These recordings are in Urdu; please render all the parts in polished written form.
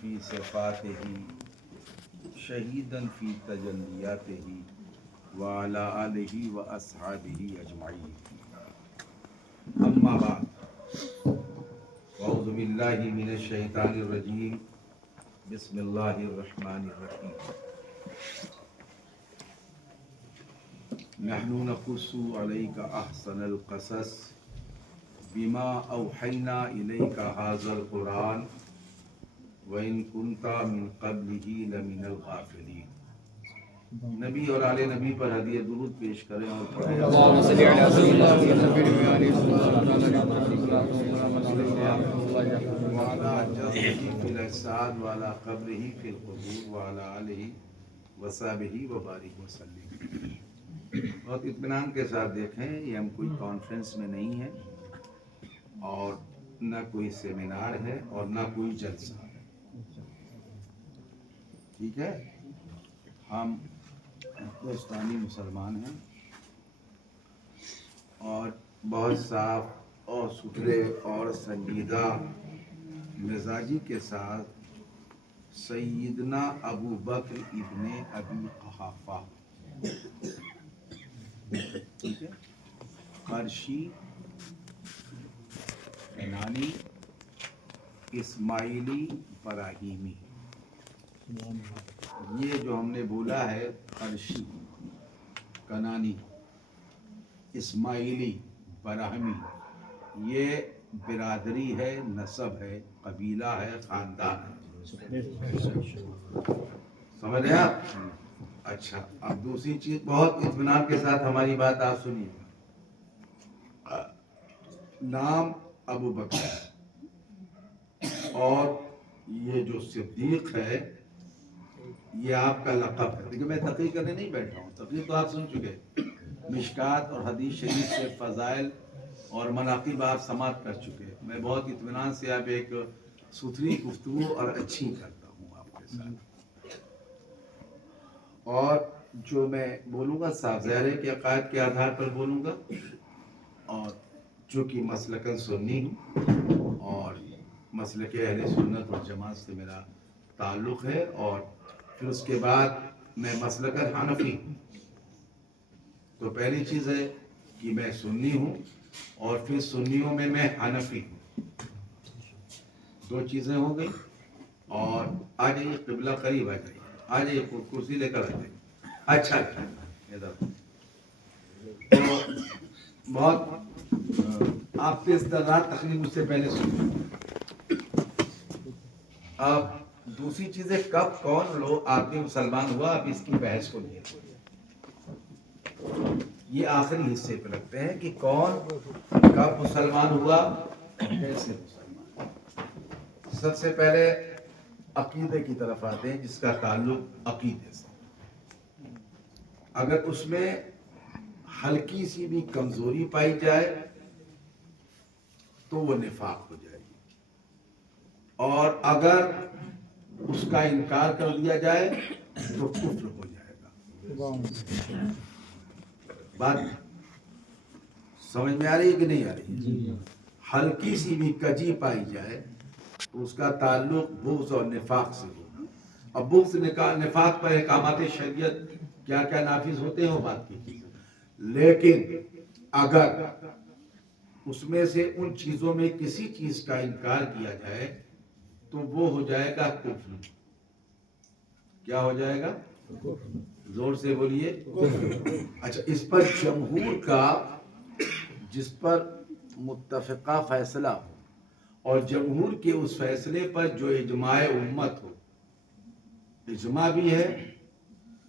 فی صفاتہ شہیدا فی تجلیاتہ وعلی آلہ واصحابہ اجمعین، اما بعد، اعوذ باللہ من الشیطان الرجیم، بسم اللہ الرحمن الرحیم۔ نحن نقص علیک احسن القصص بما اوحینا الیک ھذا القرآن وَإِن كُنْتَ مِن قَبْلِهِ لَمِنَ الْغَافِلِينَ۔ نبی اور آل نبی پر ہدیہ درود پیش کریں اور پڑھیں۔ اللهم صل على سيدنا محمد وعلى وعلى جسده في الأجساد وعلى قبره في القبور وعلى آله وصحبه وبارك وسلم۔ بہت اطمینان کے ساتھ دیکھیں، یہ ہم کوئی کانفرنس میں نہیں ہیں اور نہ کوئی سیمینار ہے اور نہ کوئی جلسہ ہے، ٹھیک ہے؟ ہم ہندوستانی مسلمان ہیں اور بہت صاف اور ستھرے اور سنجیدہ مزاجی کے ساتھ سیدنا ابو بکر ابن ابی قحافہ، ٹھیک ہے، قرشی، کنانی، اسماعیلی، براہیمی، یہ جو ہم نے بولا ہے قرشی، کنانی، اسماعیلی، براہمی، یہ برادری ہے، نسب ہے، قبیلہ ہے، خاندان ہے، سمجھ رہے آپ؟ اچھا، اب دوسری چیز، بہت اطمینان کے ساتھ ہماری بات آپ سنیے۔ نام ابو بکر اور یہ جو صدیق ہے یہ آپ کا لقب ہے۔ دیکھیں، میں تقریر کرنے نہیں بیٹھا ہوں، تقریر تو آپ سن چکے، مشکات اور حدیث شریف سے فضائل اور مناقب آپ سماعت کر چکے۔ میں بہت اطمینان سے اب ایک ستھری گفتگو اور اچھی کرتا ہوں آپ کے ساتھ، اور جو میں بولوں گا صاف ظاہر ہے کہ عقائد کے آدھار پر بولوں گا، اور چونکہ مسلکاً سنی ہوں اور مسلک اہل سنت والجماعت سے میرا تعلق ہے، اور پھر اس کے بعد میں مسلکاً حنفی ہوں، تو پہلی چیز ہے کہ میں سنی ہوں اور پھر سنیوں میں میں حنفی ہوں، دو چیزیں ہو گئی۔ اور آ جائیے، قبلہ قریب آ جائیے، آ جائیے، کرسی لے کر آ جائیے۔ اچھا ادھر تو بہت آپ تیز ترار تقریر مجھ سے پہلے سنیں۔ اب دوسری چیز ہے، کب کون لوگ آدمی مسلمان ہوا، اب اس کی بحث کو نہیں، یہ آخری حصے پہ لگتے ہیں کہ کون کب مسلمان ہوا، کیسے مسلمان۔ سب سے پہلے عقیدے کی طرف آتے ہیں، جس کا تعلق عقیدے سے۔ اگر اس میں ہلکی سی بھی کمزوری پائی جائے تو وہ نفاق ہو جائے گی، اور اگر اس کا انکار کر دیا جائے تو کفر ہو جائے گا۔ بات سمجھ میں آ رہی ہے کہ نہیں آ رہی ہے؟ ہلکی سی بھی کجی پائی جائے تو اس کا تعلق بغض اور نفاق سے ہوگا۔ اب بغض نفاق پر احکامات شریعت کیا کیا نافذ ہوتے ہیں وہ بات کی چیز، لیکن اگر اس میں سے ان چیزوں میں کسی چیز کا انکار کیا جائے تو وہ ہو جائے گا کفر۔ کیا ہو جائے گا؟ زور سے بولیے۔ اچھا، اس پر جمہور کا، جس پر متفقہ فیصلہ ہو اور جمہور کے اس فیصلے پر جو اجماع امت ہو، اجماع بھی ہے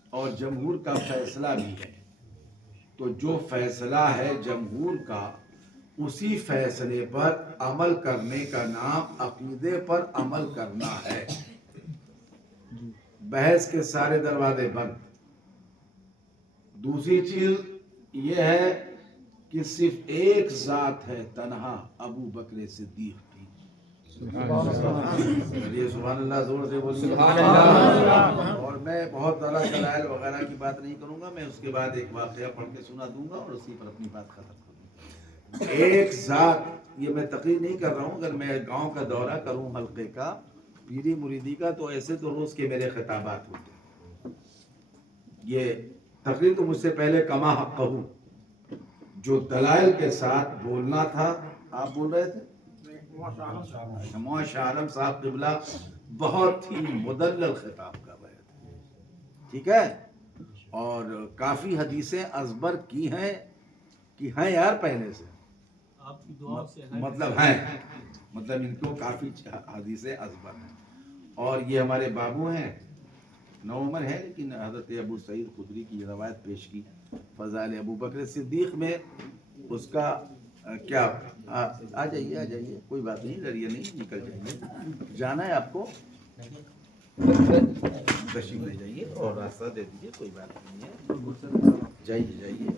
اور جمہور کا فیصلہ بھی ہے، تو جو فیصلہ ہے جمہور کا، اسی فیصلے پر عمل کرنے کا نام عقیدے پر عمل کرنا ہے۔ بحث کے سارے دروازے بند۔ دوسری چیز یہ ہے کہ صرف ایک ذات ہے تنہا، ابو بکر صدیق کی۔ سبحان اللہ، زور سے بولیے۔ اور میں بہت زیادہ دلائل وغیرہ کی بات نہیں کروں گا، میں اس کے بعد ایک واقعہ پڑھ کے سنا دوں گا اور اسی پر اپنی بات ختم کروں گا۔ ایک ذات، یہ میں تقریر نہیں کر رہا ہوں، اگر میں گاؤں کا دورہ کروں حلقے کا پیری مریدی کا تو ایسے تو روز کے میرے خطابات ہوتے ہیں. یہ تقریر تو مجھ سے پہلے کما حق ہوں جو دلائل کے ساتھ بولنا تھا آپ بول رہے تھے. شاہ عالم صاحب قبلہ بہت ہی مدلل خطاب کر رہے تھے. ٹھیک ہے. اور کافی حدیثیں ازبر کی ہیں یار پہلے سے آپ کی دعا سے مطلب ان کو کافی حدیثیں ازبر ہیں. اور یہ ہمارے بابو ہیں نو عمر ہے لیکن حضرت ابو سعید خدری کی روایت پیش کی فضائل ابو بکر صدیق میں اس کا کیا آ جائیے کوئی بات نہیں ڈریے نہیں نکل جائیے. جانا ہے آپ کو تشریف لے جائیے اور راستہ دے دیجیے کوئی بات نہیں ہے. جائیے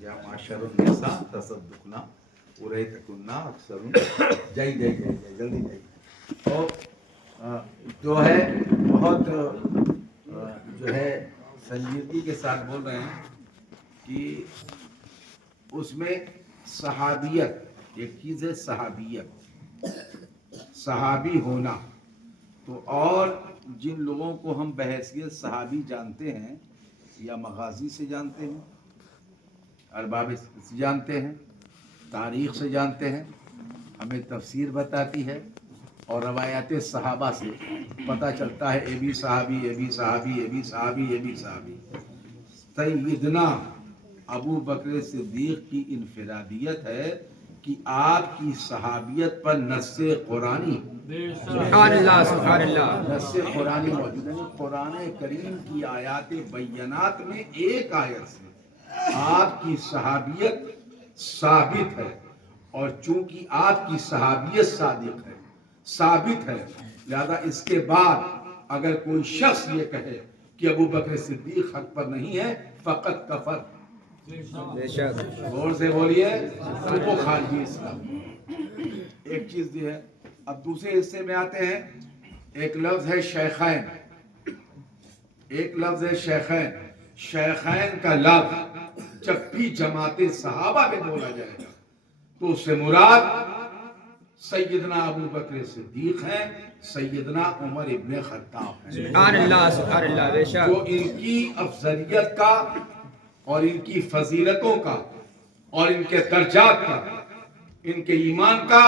یا معاشر النساء تصدقنا اریتکنا اکثر جائیے جلدی جائیے. اور جو ہے بہت جو ہے سنجیدگی کے ساتھ بول رہے ہیں کہ اس میں صحابیت ایک چیز ہے. صحابی ہونا تو اور جن لوگوں کو ہم بحیثیت صحابی جانتے ہیں یا مغازی سے جانتے ہیں ارباب سے جانتے ہیں تاریخ سے جانتے ہیں ہمیں تفسیر بتاتی ہے اور روایات صحابہ سے پتہ چلتا ہے اے بی صحابی سیدنا ابو بکر صدیق کی انفرادیت ہے کہ آپ کی صحابیت پر نص قرآنی سبحان اللہ سبحان اللہ. نص قرآنی موجود ہے. قرآن کریم کی آیات بینات میں ایک آیت سے آپ کی صحابیت ثابت ہے اور چونکہ آپ کی صحابیت ثابت ہے لہذا اس کے بعد اگر کوئی شخص یہ کہے کہ ابو بکر صدیق حق پر نہیں ہے فقط کفر. بے شک. غور سے بولیے وہ خارجی اسلام. ایک چیز یہ ہے. اب دوسرے حصے میں آتے ہیں. ایک لفظ ہے شیخین. شیخین کا لفظ جب بھی جماعت صحابہ میں بولا جائے گا تو اس سے مراد سیدنا ابو بکر صدیق ہیں سیدنا عمر ابن خطاب ہیں سبحان اللہ بے شک. جو ان کی افضلیت کا اور ان کی فضیلتوں کا اور ان کے درجات کا ان کے ایمان کا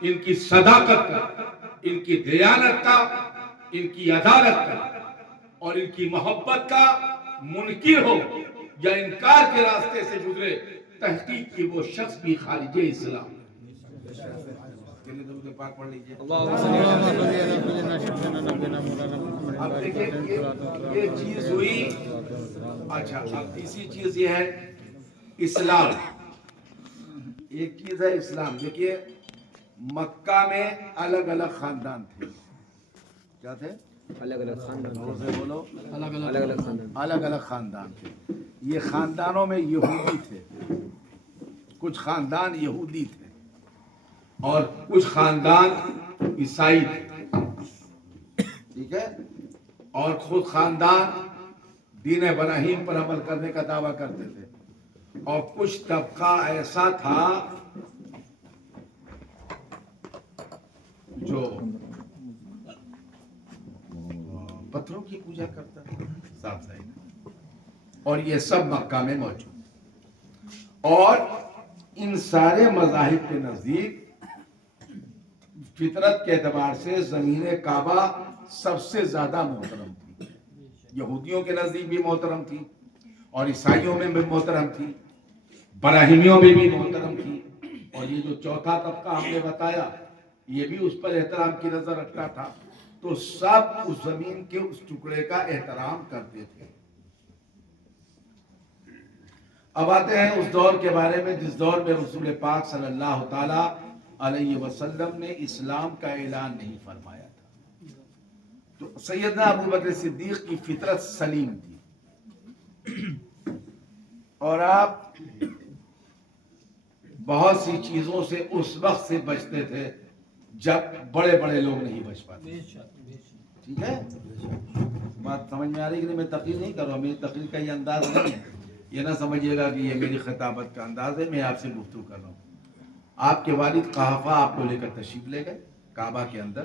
ان کی صداقت کا ان کی دیانت کا ان کی عدالت کا اور ان کی محبت کا منکر ہو یا انکار کے راستے سے گزرے تحقیق کی وہ شخص بھی خارج اسلام. پاک پڑھ لیجیے. اب دیکھیں یہ چیز ہوئی. اچھا اب تیسری چیز یہ ہے اسلام. ایک چیز ہے اسلام. دیکھیے مکہ میں الگ الگ خاندان تھے. کیا تھے؟ الگ الگ خاندان. بولو الگ الگ خاندان تھے. یہ خاندانوں میں یہودی تھے. کچھ خاندان یہودی تھے اور کچھ خاندان عیسائی تھے. ٹھیک ہے. اور خود خاندان دین ابراہیم پر عمل کرنے کا دعویٰ کرتے تھے. اور کچھ طبقہ ایسا تھا جو پتھروں کی پوجا کرتا تھا. صاف صحیح. اور یہ سب مکہ میں موجود. اور ان سارے مذاہب کے نزدیک فطرت کے اعتبار سے زمین کعبہ سب سے زیادہ محترم تھی. یہودیوں کے نزدیک بھی محترم تھی اور عیسائیوں میں بھی محترم تھی براہیمیوں میں بھی محترم تھی. اور یہ جو چوتھا طبقہ ہم نے بتایا یہ بھی اس پر احترام کی نظر رکھتا تھا. تو سب اس زمین کے اس ٹکڑے کا احترام کرتے تھے. اب آتے ہیں اس دور کے بارے میں جس دور میں رسول پاک صلی اللہ تعالی علیہ وسلم نے اسلام کا اعلان نہیں فرمایا تھا. تو سیدنا ابو بکر صدیق کی فطرت سلیم تھی اور آپ بہت سی چیزوں سے اس وقت سے بچتے تھے جب بڑے بڑے لوگ نہیں بچ پاتے. ٹھیک ہے. بات سمجھ میں آ رہی کہ نہیں؟ میں تقریر نہیں کر رہا ہوں. میری تقریر کا یہ انداز نہیں ہے. یہ نہ سمجھیے گا کہ یہ میری خطابت کا انداز ہے. میں آپ سے گفتگو کر رہا ہوں. آپ کے والد قحافہ آپ کو لے کر تشریف لے گئے کعبہ کے اندر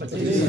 25।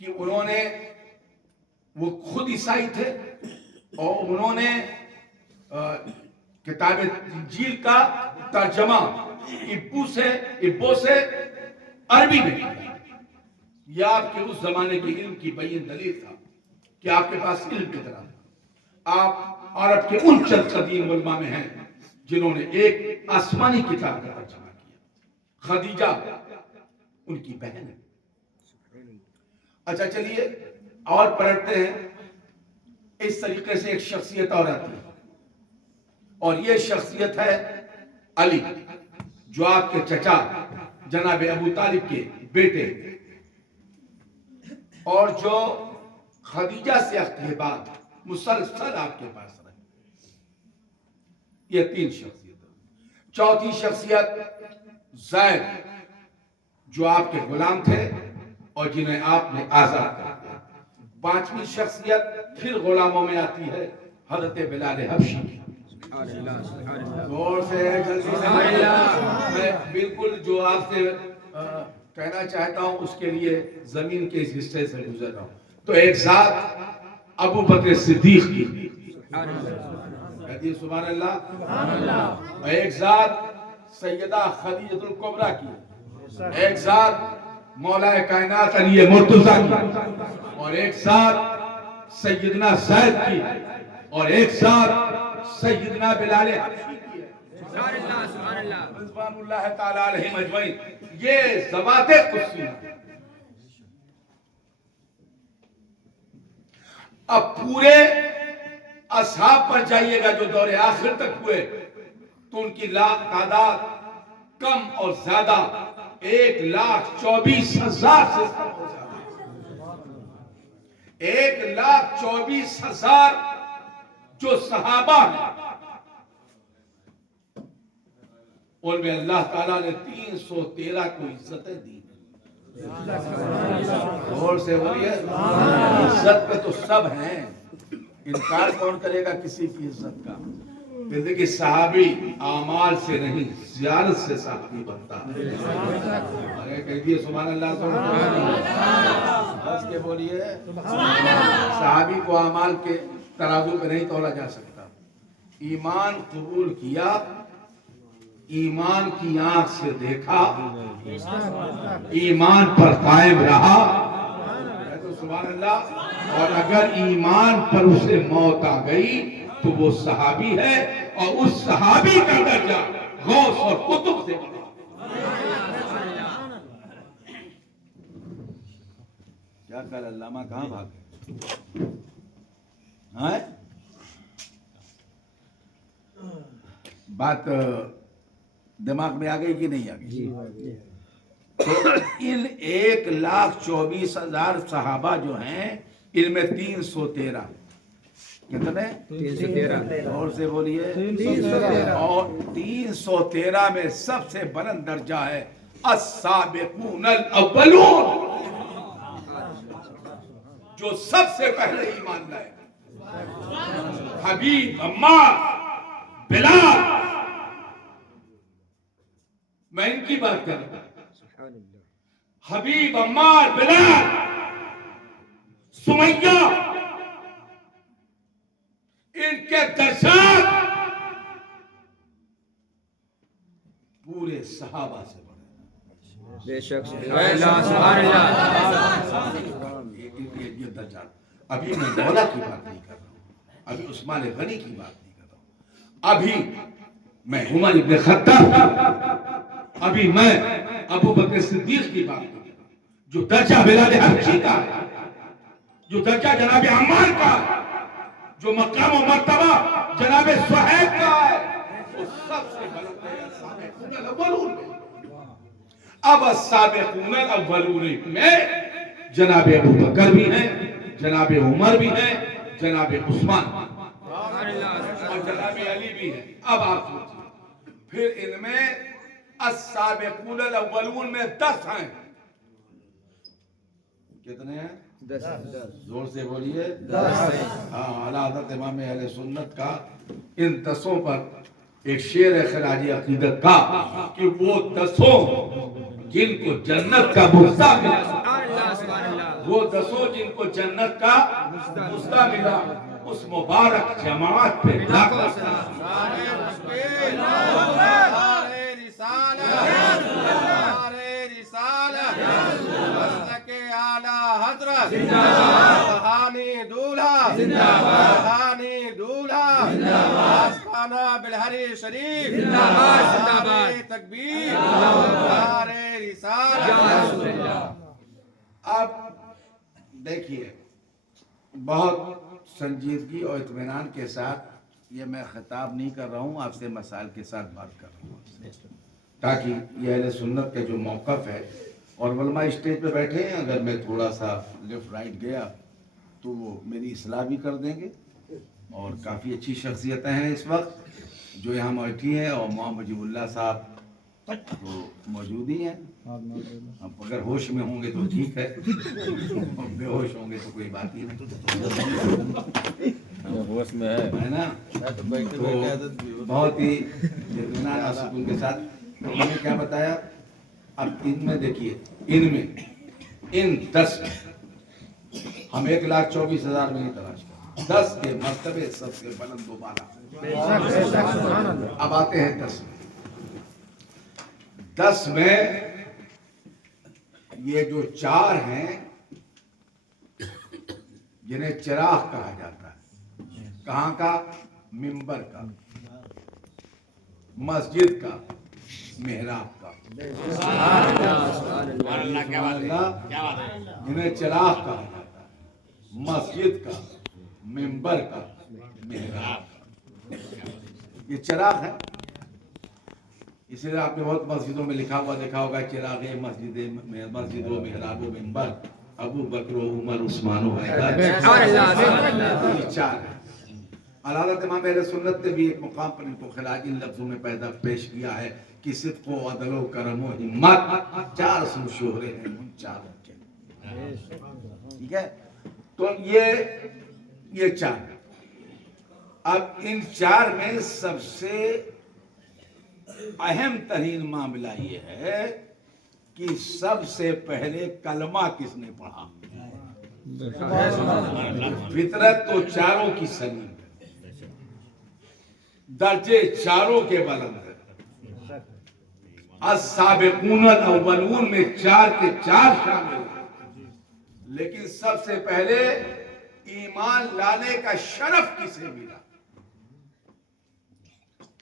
کہ انہوں نے وہ خود عیسائی تھے اور انہوں نے کتاب انجیل کا ترجمہ ابو سے عربی میں کیا۔ یہ آپ کے اس زمانے کے علم کی بین دلیل تھا کہ آپ کے پاس علم کتنا تھا۔ آپ عرب کے ان چند قدیم علماء میں ہیں جنہوں نے ایک آسمانی کتاب کا ترجمہ کیا۔ خدیجہ ان کی بہن ہے۔ اچھا چلیے اور پڑھتے ہیں۔ اس طریقے سے ایک شخصیت اور آتی ہے اور یہ شخصیت ہے علی، جو آپ کے چچا جناب ابو طالب کے بیٹے اور جو خدیجہ سے کے بعد مسلسل آپ کے پاس رہے۔ یہ تین شخصیت۔ چوتھی شخصیت زید، جو آپ کے غلام تھے اور جنہیں آپ نے آزاد کر دیا۔ پانچویں شخصیت پھر غلاموں میں آتی ہے، حضرت بلال حبشی کی۔ زور سے جلدی سے میں بالکل جو آپ سے کہنا چاہتا ہوں اس کے لیے زمین کے اس حصے سے گزر رہا ہوں۔ تو ایک ذات ابو بکر صدیق کی، کہتی سبحان اللہ۔ ایک ذات سیدہ خدیجہ الکبریٰ کی، ایک ذات مولا کائنات علی مرتضیٰ کی، اور ایک ذات سیدنا زید کی، اور ایک ذات سیدنا بلال حبشی کی ہے۔ رضوان اللہ تعالی علیہم اجمعین۔ یہ ذوات قدسی ہیں۔ اب پورے اصحاب پر جائیے گا جو دور آخر تک ہوئے تو ان کی تعداد کم اور زیادہ 1,24,000 سے کم ہو جاتا ہے۔ 1,24,000 جو صحابہ ہیں ان میں اللہ تعالیٰ نے 313 کو عزتیں دی۔ اور سے بولیے عزت پہ تو سب ہیں، انکار کون کرے گا کسی کی عزت کا؟ کہتے کہ صحابی اعمال سے نہیں زیارت سے صحابی بنتا ہے۔ ارے کہیے سبحان اللہ۔ بس کے بولیے صحابی کو اعمال کے ترازو پہ نہیں تولا جا سکتا۔ ایمان قبول کیا، ایمان کی آنکھ سے دیکھا، ایمان پر قائم رہا تو سبحان اللہ، اور اگر ایمان پر اسے موت آ گئی تو وہ صحابی ہے، اور اس صحابی کا درجہ غوث اور قطب سے بڑا۔ کیا کل علامہ کہاں بھاگے؟ بات دماغ میں آ گئی کہ نہیں آ گئی؟ تو ان 1,24,000 صحابہ جو ہیں ان میں 313 کتنے؟ 313 اور سے بولیے 313۔ اور 313 میں سب سے بلند درجہ ہے السابقون الاولون، جو سب سے پہلے ایمان لائے۔ حبیب، عمار، بلال، میں ان کی بات کر رہا ہوں۔ حبیب، عمار، بلال، سمیہ، ان کے درجات پورے صحابہ سے بڑھے۔ بے شک سبحان اللہ۔ یہ درجات۔ ابھی میں مولا کی بات نہیں کر رہا ہوں، ابھی عثمان غنی کی بات نہیں کر رہا ہوں، ابھی میں عمر ابن خطاب، ابھی میں ابو بکر صدیق کی بات کر رہا ہوں، جو درجہ بلال حبشی کا ہے، جو درجہ جناب عمار کا ہے، جو مقام و مرتبہ جناب صہیب کا ہے، وہ سب سے بلند ہے السابقون الاولون میں۔ اب السابقون الاولون میں جناب ابو بکر بھی ہیں، جناب عمر بھی ہیں، جناب عثمان اور جناب علی بھی ہیں۔ اب آپ سوچیں، پھر ان میں السابقون الاولون میں 10 ہیں۔ کتنے ہیں؟ 10۔ زور سے بولیے 10۔ ہاں، اعلیٰ حضرت امام اہل سنت کا ان 10 پر ایک شعر ہے خراج عقیدت کا کہ وہ 10 جن کو جنت کا بستہ ملا، وہ 10 جن کو جنت کا مزدہ ملا، اس مبارک جماعت پہ لاکھوں سلام۔ بلہری شریف تکبیر اب دیکھیے، بہت سنجیدگی اور اطمینان کے ساتھ یہ میں خطاب نہیں کر رہا ہوں، آپ سے مسائل کے ساتھ بات کر رہا ہوں، تاکہ یہ اہل سنت کا جو موقف ہے، اور علماء اسٹیج پہ بیٹھے ہیں، اگر میں تھوڑا سا لیفٹ رائٹ گیا تو وہ میری اصلاح بھی کر دیں گے، اور کافی اچھی شخصیتیں ہیں اس وقت جو یہاں بیٹھی ہیں، اور مولانا مجیب اللہ صاحب تو موجود ہی ہیں، اب اگر ہوش میں ہوں گے تو ٹھیک ہے، اور بے ہوش ہوں گے تو کوئی بات ہی نہیں، ہوش میں ہے نا؟ تو بہت ہی اطمینان اور سکون کے ساتھ میں نے کیا بتایا۔ اب ان میں دیکھیے، ان 10 ہم 1,24,000 میں نہیں تلاش کرتے، 10 کے مرتبے سب سے بلند و بالا۔ اب آتے ہیں 10 میں۔ 10 میں یہ جو 4 ہیں جنہیں چراغ کہا جاتا ہے، کہاں کا؟ منبر کا، مسجد کا، محراب کا، جنہیں چراغ کہا جاتا ہے، مسجد کا، منبر کا، محراب کا، یہ چراغ ہے۔ اس لیے آپ نے بہت مسجدوں میں لکھا ہوا دیکھا ہوگا، چراغ مسجد و محراب و منبر ابو بکر و عمر عثمان و حیدر، یہ 4 ہیں۔ حضرت امام اہل سنت نے بھی ایک مقام پر ان کو خراج ان لفظوں میں پیدا پیش کیا ہے کہ صدق و عدل و کرم و ہمت 4 اسم شہرے ہیں ان 4 کے، ٹھیک ہے؟ تو یہ 4 ہیں۔ اب ان 4 میں سب سے اہم ترین معاملہ یہ ہے کہ سب سے پہلے کلمہ کس نے پڑھا؟ فطرت تو 4 کی سلیم ہے، درجے 4 کے بلند ہے، السابقون الاولون میں 4 کے 4 شامل ہیں، لیکن سب سے پہلے ایمان لانے کا شرف کسے ملا؟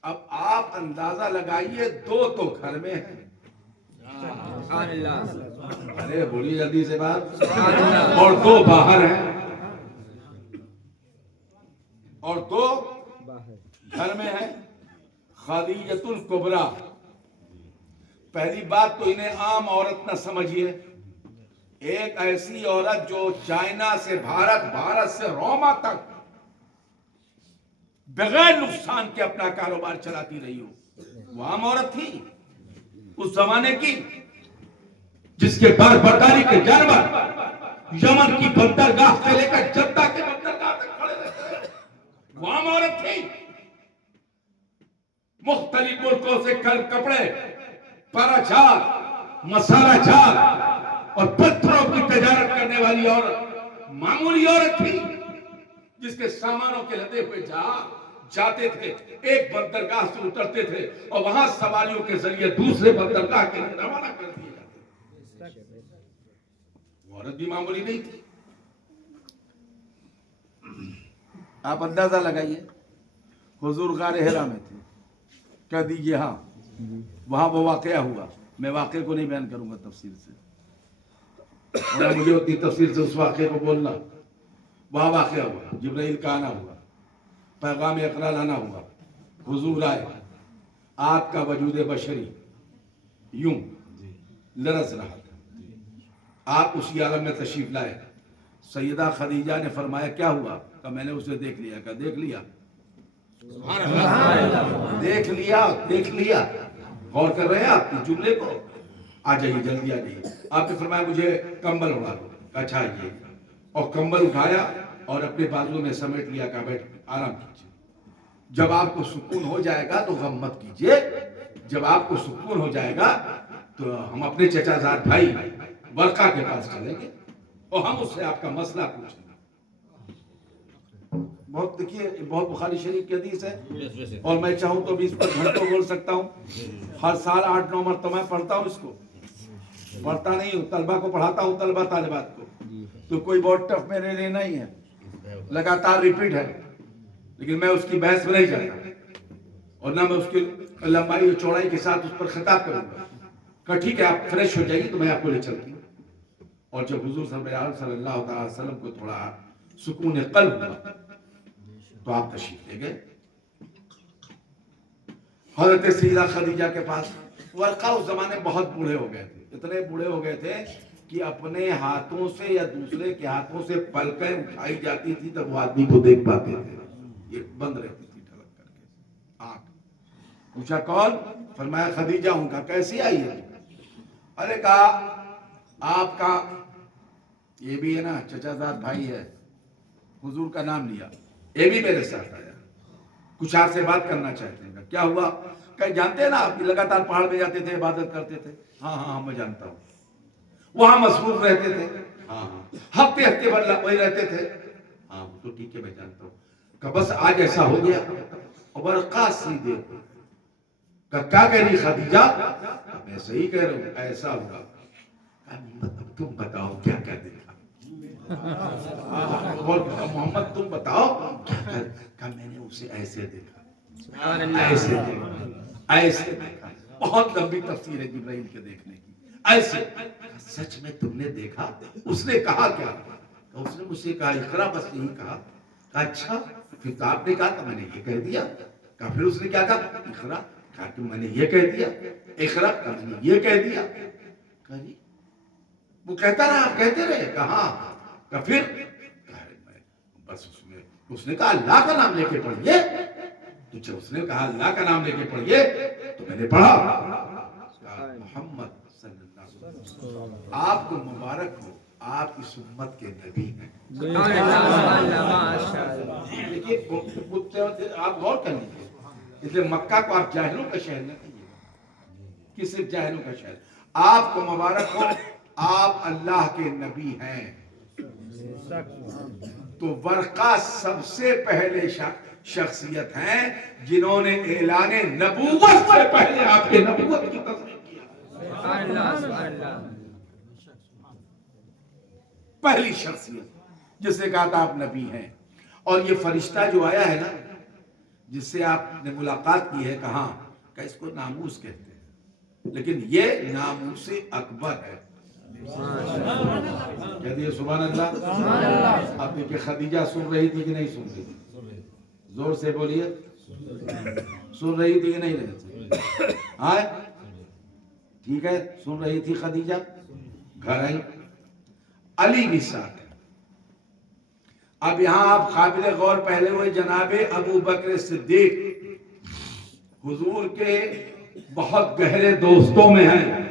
اب آپ اندازہ لگائیے، 2 تو گھر میں ہیں، ارے بولیے جلدی سے بات، اور 2 باہر ہیں، اور 2 گھر میں ہیں۔ خدیجۃ الکبریٰ، پہلی بات تو انہیں عام عورت نہ سمجھیے، ایک ایسی عورت جو چائنا سے بھارت سے روما تک بغیر نقصان کے اپنا کاروبار چلاتی رہی ہو، وہ عام عورت تھی اس زمانے کی، جس کے برداری کے جانور یمن کی بندرگاہ سے لے کر جدہ کے بندرگاہ تک کھڑے رہتے، وہ عام عورت تھی۔ مختلف ملکوں سے کپڑے، پارا جال، مسالہ جال اور پتھروں کی تجارت کرنے والی عورت معمولی عورت تھی، جس کے سامانوں کے لدے ہوئے جاتے تھے، ایک بندرگاہ سے اترتے تھے اور وہاں سواریوں کے ذریعے دوسرے بندرگاہ کے لیے روانہ کر دیے جاتے تھے۔ وہ عورت بھی معمولی نہیں تھی۔ آپ اندازہ لگائیے، حضور غار حرا میں تھے، کہہ دیجیے ہاں وہاں وہ واقعہ ہوا، میں واقعے کو نہیں بیان کروں گا تفصیل سے، اور مجھے اتنی تفصیل سے اس واقعے کو بولنا۔ وہاں واقعہ ہوا، جبرائیل کا آنا ہوا، پیغام اقرا لانا ہوا، حضور آئے، آپ کا وجود بشری یوں لرز رہا تھا، آپ اسی عالم میں تشریف لائے۔ سیدہ خدیجہ نے فرمایا کیا ہوا؟ کہ میں نے اسے دیکھ لیا۔ کہ دیکھ لیا؟ دیکھ لیا، غور کر رہے ہیں آپ اس جملے کو؟ آ جائیے، جلدی آ جائیے۔ آپ نے فرمایا مجھے کمبل اڑا دو۔ اچھا یہ، اور کمبل اٹھایا اور اپنے بازو میں سمیٹ لیا، کہا بیٹھ آرام کیجیے، جب آپ کو سکون ہو جائے گا تو غم مت کیجیے، جب آپ کو سکون ہو جائے گا تو ہم اپنے چچا زاد بھائی ورقہ کے پاس چلیں گے اور ہم اس سے آپ کا مسئلہ پوچھیں گے. بہت دیکھیے بہت بخاری شریف کی حدیث ہے اور میں چاہوں تو بھی اس پر گھنٹوں بول سکتا ہوں. ہر سال 8-9 مرتبہ پڑھتا ہوں اس کو, پڑھتا نہیں ہوں, طلبہ کو پڑھاتا ہوں, طلبہ طالبات کو. تو کوئی بہت ٹف میرے لیے نہیں ہے, لگاتار ریپیٹ ہے, لیکن میں اس کی بحث میں نہیں جاتا اور نہ میں اس کی لمبائی اور چوڑائی کے ساتھ اس پر خطاب کروں گا. کہ ٹھیک ہے آپ فریش ہو جائیے تو میں آپ کو لے چلتی ہوں. اور جب حضور صلی اللہ علیہ وسلم کو تھوڑا سکون قلب ہوا تو آپ تشریف لے گئے حضرت سیدہ خدیجہ کے پاس. ورقہ اس زمانے بہت بوڑھے ہو گئے تھے, اتنے بوڑھے ہو گئے تھے کہ اپنے ہاتھوں سے یا دوسرے کے ہاتھوں سے پلکیں اٹھائی جاتی تھی تب وہ آدمی کو دیکھ پاتے تھے. یہ بند رہتی تھی ڈھلک کر کے آنکھ. پوچھا کون؟ فرمایا خدیجہ ہوں. کہا کیسی آئی ہے؟ ارے کہا آپ کا یہ بھی ہے نا چچا زاد بھائی ہے, حضور کا نام لیا, یہ بھی میرے ساتھ آیا, کچھ آپ سے بات کرنا چاہتے ہیں. کیا ہوا؟ کہ جانتے ہیں نا آپ لگاتار پہاڑ میں جاتے تھے, عبادت کرتے تھے. ہاں ہاں میں جانتا ہوں. وہاں مصروف رہتے تھے. ہاں ہاں ہفتے ہفتے بھر وہی رہتے تھے. ہاں تو ٹھیک ہے میں جانتا ہوں. کہ بس آج ایسا ہو گیا. ورقہ سیدھے کیا کہہ رہی خدیجہ؟ میں صحیح کہہ رہا ہوں, ایسا ہوگا. تم بتاؤ کیا کیا دیکھا؟ محمد تم بتاؤ کیا کہا؟ میں نے اسے ایسے دیکھا, ایسے دیکھا, ایسے دیکھا. بہت لمبی تفسیر ہے جبرائیل کے دیکھنے کی. ایسے سچ میں تم نے دیکھا؟ اس نے کہا کیا؟ اس نے مجھ سے کہا اقرا, بس یہی کہا. اچھا پھر تو آپ نے کہا تو میں نے یہ کہہ دیا. کہا پھر اس نے کیا کہا؟ اقرا. کہا کہ میں نے یہ کہہ دیا. اقرا. کہا میں نے یہ کہہ دیا. کہا جی وہ کہتا رہا آپ کہتے رہے. کہا کہ پھر بس اس نے کہا اللہ کا نام لے کے پڑھیے. تو جب اس نے کہا اللہ کا نام لے کے پڑھیے تو میں نے پڑھا. محمد صلی اللہ علیہ وسلم آپ کو مبارک ہو, آپ اس امت کے نبی ہیں. دیکھیے آپ غور کر لیجیے, اس لیے مکہ کو آپ جاہلوں کا شہر نہ کہیے کہ صرف جاہلوں کا شہر. آپ کو مبارک ہو, آپ اللہ کے نبی ہیں. تو ورقہ سب سے پہلے شخصیت ہیں جنہوں نے اعلان نبوت سے پہلے آپ کے نبوت کی تصدیق کیا. پہلی شخصیت جس نے کہا تھا آپ نبی ہیں. اور یہ فرشتہ جو آیا ہے نا جس سے آپ نے ملاقات کی ہے, کہاں کہ اس کو ناموس کہتے ہیں, لیکن یہ ناموس اکبر ہے. کہہ دیے سبحان اللہ. آپ دیکھیں خدیجہ سن رہی تھی کہ نہیں سن رہی تھی؟ زور سے بولیے, سن رہی تھی کہ نہیں رہی تھی؟ ہاں ٹھیک ہے سن رہی تھی خدیجہ. گھر آئی, علی بھی ساتھ ہے. اب یہاں آپ قابل غور پہلے ہوئے جناب ابو بکر صدیق حضور کے بہت گہرے دوستوں میں ہیں.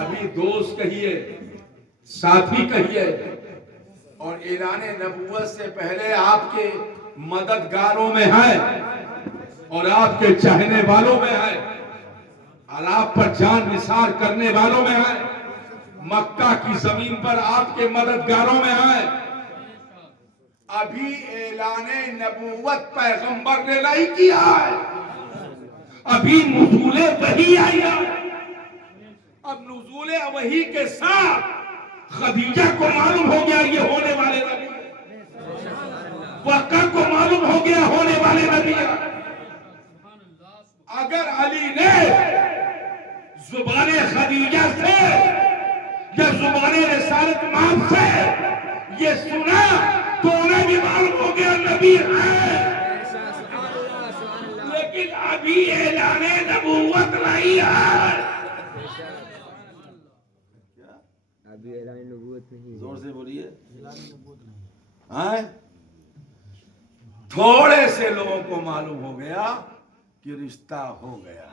ابھی دوست کہیے, ساتھی کہیے, اور اعلان نبوت سے پہلے آپ کے مددگاروں میں ہیں اور آپ کے چاہنے والوں میں ہیں اور آپ پر جان نثار کرنے والوں میں ہیں. مکہ کی زمین پر آپ کے مددگاروں میں ہیں. ابھی اعلان نبوت پیغمبر نے نہیں کیا ہے, ابھی نزول وحی آئی ہے. اب نزول وحی کے ساتھ خدیجہ کو معلوم ہو گیا یہ ہونے والے نبی, ورقہ کو معلوم ہو گیا ہونے والے نبی. اگر علی نے زبان خدیجہ سے یا زبان رسالت ماں سے یہ سنا تو انہیں بھی معلوم ہو گیا نبی ہے. لیکن ابھی اعلان نبوت نہیں ہے. ابھی اعلان نبوت نہیں. زور سے بولیے. تھوڑے سے لوگوں کو معلوم ہو گیا کہ رشتہ ہو گیا ہے.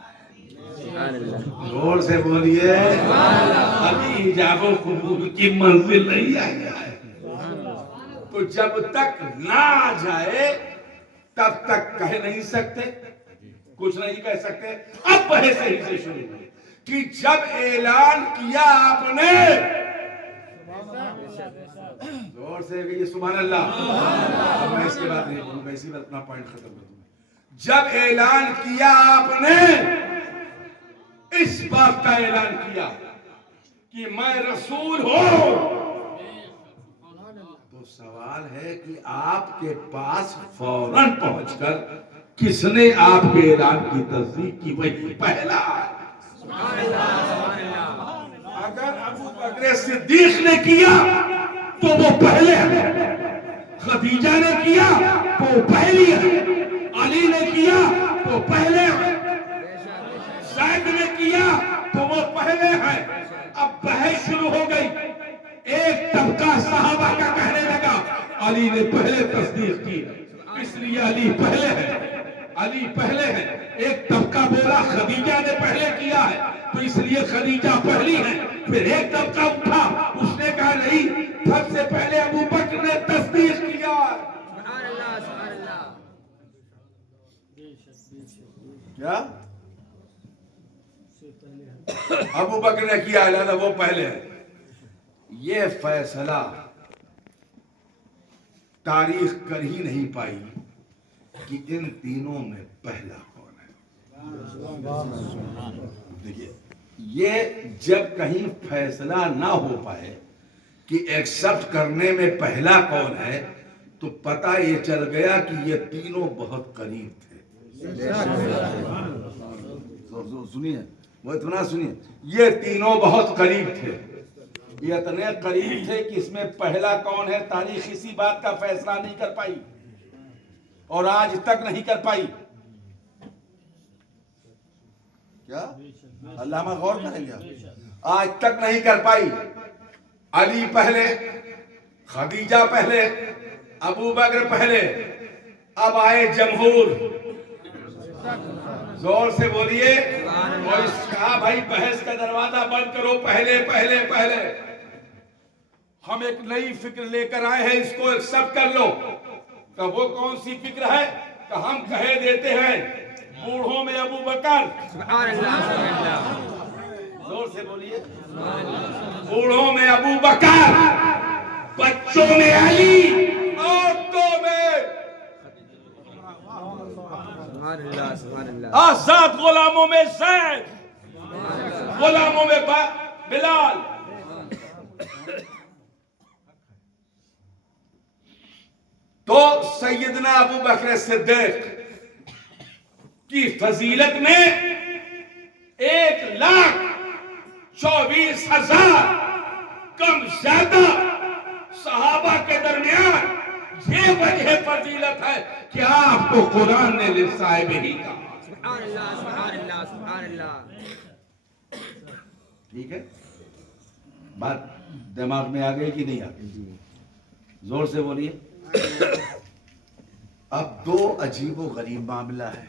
زور سے بولیے. ابھی حجاب و قبول کی منزل نہیں آئی ہے. تو جب تک نہ آ جائے تب تک کہہ نہیں سکتے, کچھ نہیں کہہ سکتے. اب پہلے سے ہی سے شروع ہوئی کہ جب اعلان کیا آپ نے زور سے کہیے سبحان اللہ. اب میں اس کے بعد نہیں بولوں گا, اسی بات اپنا پوائنٹ ختم کر دوں. جب اعلان کیا آپ نے, اس بات کا اعلان کیا کہ میں رسول ہوں, تو سوال ہے کہ آپ کے پاس فوراً پہنچ کر کس نے آپ کے اعلان کی تصدیق کی؟ وہی پہلا. اگر ابو بکر صدیق نے کیا تو وہ پہلے ہے, خدیجہ نے کیا تو وہ پہلی ہے, علی نے کیا تو پہلے ہے, زید نے کیا تو وہ پہلے ہے. اب بحث شروع ہو گئی. ایک طبقہ صحابہ کا کہنے لگا علی نے پہلے تصدیق کی اس لیے علی پہلے ہے, علی پہلے ہے. ایک طبقہ بولا خدیجہ نے پہلے کیا ہے تو اس لیے خدیجہ پہلی ہے. پھر ایک طبقہ اٹھا, اس نے کہا نہیں, سب سے پہلے ابو بکر نے تصدیق کیا. کیا ابو بکر نے کیا, لہذا وہ پہلے ہے. یہ فیصلہ تاریخ کر ہی نہیں پائی کہ ان تینوں میں پہلا کون ہے. دیکھیے, یہ جب کہیں فیصلہ نہ ہو پائے کہ ایکسپٹ کرنے میں پہلا کون ہے, تو پتہ یہ چل گیا کہ یہ تینوں بہت قریب تھے. سنیے, وہ اتنا سنیے, یہ تینوں بہت قریب تھے. یہ اتنے قریب تھے کہ اس میں پہلا کون ہے تاریخ اسی بات کا فیصلہ نہیں کر پائی, اور آج تک نہیں کر پائی. کیا علامہ غور کریں گے, آج تک نہیں کر پائی. علی پہلے, خدیجہ پہلے, ابو بکر پہلے. اب آئے جمہور. زور سے بولیے. اور اس کہا بھائی بحث کا دروازہ بند کرو, پہلے پہلے پہلے. ہم ایک نئی فکر لے کر آئے ہیں, اس کو ایکسپٹ کر لو. کہ وہ کون سی فکر ہے کہ ہم کہہ دیتے ہیں بوڑھوں میں ابو بکر. زور سے بولیے. بوڑھوں میں ابو بکر, بچوں میں علی, عورتوں میں آزاد غلاموں میں زید, غلاموں میں بلال. تو سیدنا ابو بکر صدیق کی فضیلت میں 1,24,000 کم زیادہ صحابہ کے درمیان یہ وجہ فضیلت ہے کہ آپ کو قرآن نے لصاحب ہی کہا. سبحان اللہ, سبحان اللہ, سبحان اللہ. ٹھیک ہے, بات دماغ میں آ گئی کہ نہیں آ گئی؟ زور سے بولیے. اب دو عجیب و غریب معاملہ ہے,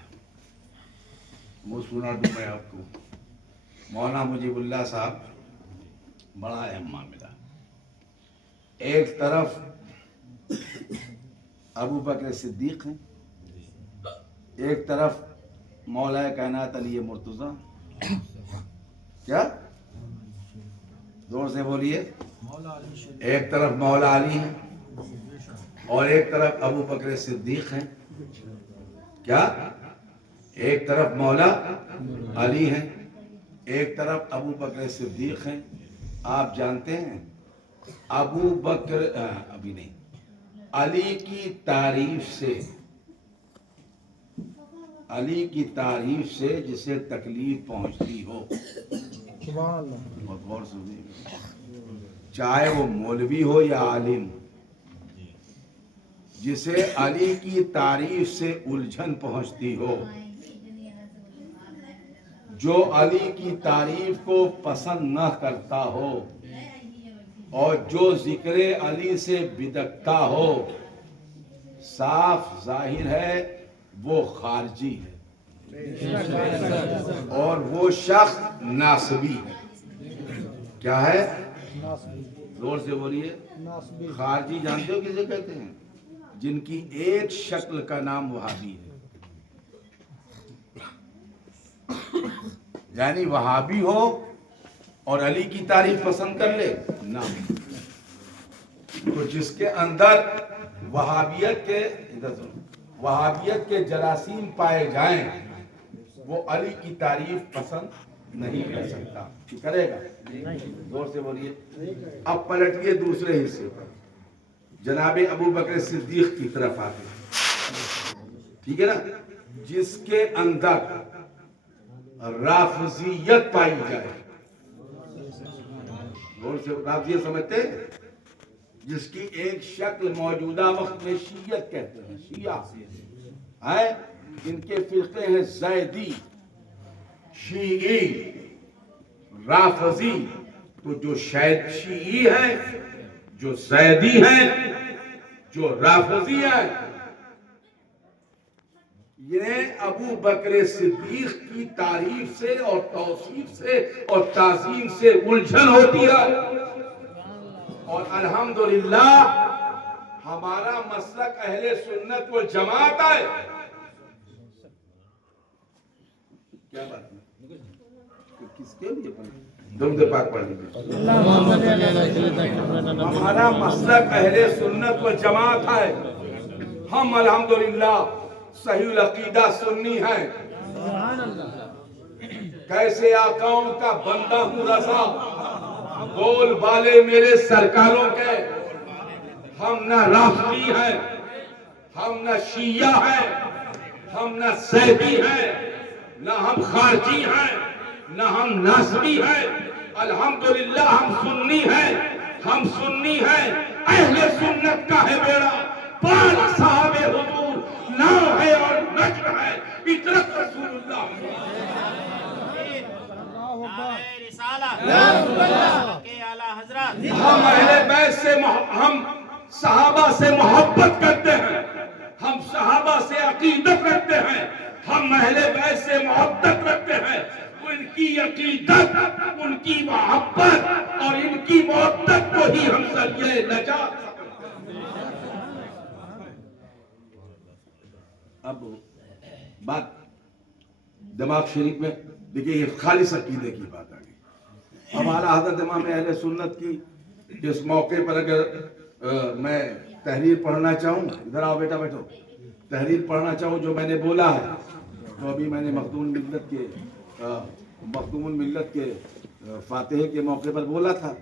وہ سنا دوں میں آپ کو. مولانا مجیب اللہ صاحب, بڑا اہم معاملہ. ایک طرف ابو بکر صدیق ہیں, ایک طرف مولا کائنات علی مرتضی. کیا زور سے بولیے. ایک طرف مولا علی ہیں اور ایک طرف ابو بکر صدیق ہیں. کیا ایک طرف مولا علی ہیں, ایک طرف ابو بکر صدیق ہیں. آپ جانتے ہیں ابو بکر ابھی نہیں, علی کی تعریف سے, علی کی تعریف سے جسے تکلیف پہنچتی ہو, غور سے سنیے, چاہے وہ مولوی ہو یا عالم, جسے علی کی تعریف سے الجھن پہنچتی ہو, جو علی کی تعریف کو پسند نہ کرتا ہو, اور جو ذکر علی سے بدکتا ہو, صاف ظاہر ہے وہ خارجی ہے اور وہ شخص ناصبی ہے. کیا ہے؟ زور سے بولیے. خارجی جانتے ہو کسے کہتے ہیں؟ جن کی ایک شکل کا نام وہابی ہے. یعنی وہابی ہو اور علی کی تعریف پسند کر لے, نہ. تو جس کے اندر وہابیت کے جراثیم پائے جائیں وہ علی کی تعریف پسند نہیں کر سکتا. کرے گا؟ زور سے بولیے. اب پلٹیے دوسرے حصے پر، جناب ابو بکر صدیق کی طرف آتے ہیں. ٹھیک ہے نا؟ جس کے اندر رافضیت پائی جائے، غور سے رافضیت سمجھتے ہیں؟ جس کی ایک شکل موجودہ وقت میں شیعت کہتے ہیں، شیعہ ہے. ان کے فرقے ہیں زیدی، شیعی، رافضی. تو جو شیعی ہیں، جو زیدی ہیں، جو رافضی ہیں، یہ ابو بکر صدیق کی تعریف سے اور توصیف سے اور تعظیم سے الجھن ہوتی ہے. اور الحمدللہ ہمارا مسلک اہل سنت والجماعت ہے. کیا بات ہے؟ کس کے لیے درود پاک پڑھ لیجیے. ہمارا مسلک اہل سنت والجماعت ہے. ہم الحمدللہ صحیح العقیدہ سنی ہیں. کیسے آقاؤں کا بندہ ہوں رضا، بول بالے میرے سرکاروں کے. ہم نہ رافضی ہیں، ہم نہ شیعہ ہیں، ہم نہ زیدی ہیں، نہ ہم خارجی ہیں، نہ ہم ناصبی ہیں. الحمدللہ ہم سنی ہیں. ہم سنی ہیں. اہل سنت کا ہے بیڑا پار صاحب حضور، نام ہے اور نجم ہے اطرت رسول اللہ. ہم اہل بیت سے ہم صحابہ سے محبت کرتے ہیں. ہم صحابہ سے عقیدت رکھتے ہیں. ہم اہل بیت سے محبت رکھتے ہیں. ان کی عقیدت، ان کی محبت اور ان کی محبت کو ہی ہم ذریعہ نجات. اب بات دماغ شریف میں دیکھیے، یہ خالص عقیدے کی بات آ گئی. اب اعلیٰ حضرت امام اہل سنت کی اس موقع پر اگر میں تحریر پڑھنا چاہوں، ادھر آؤ بیٹا بیٹھو، تحریر پڑھنا چاہوں جو میں نے بولا ہے، تو ابھی میں نے مخدوم ملت کے فاتحے کے موقع پر بولا تھا.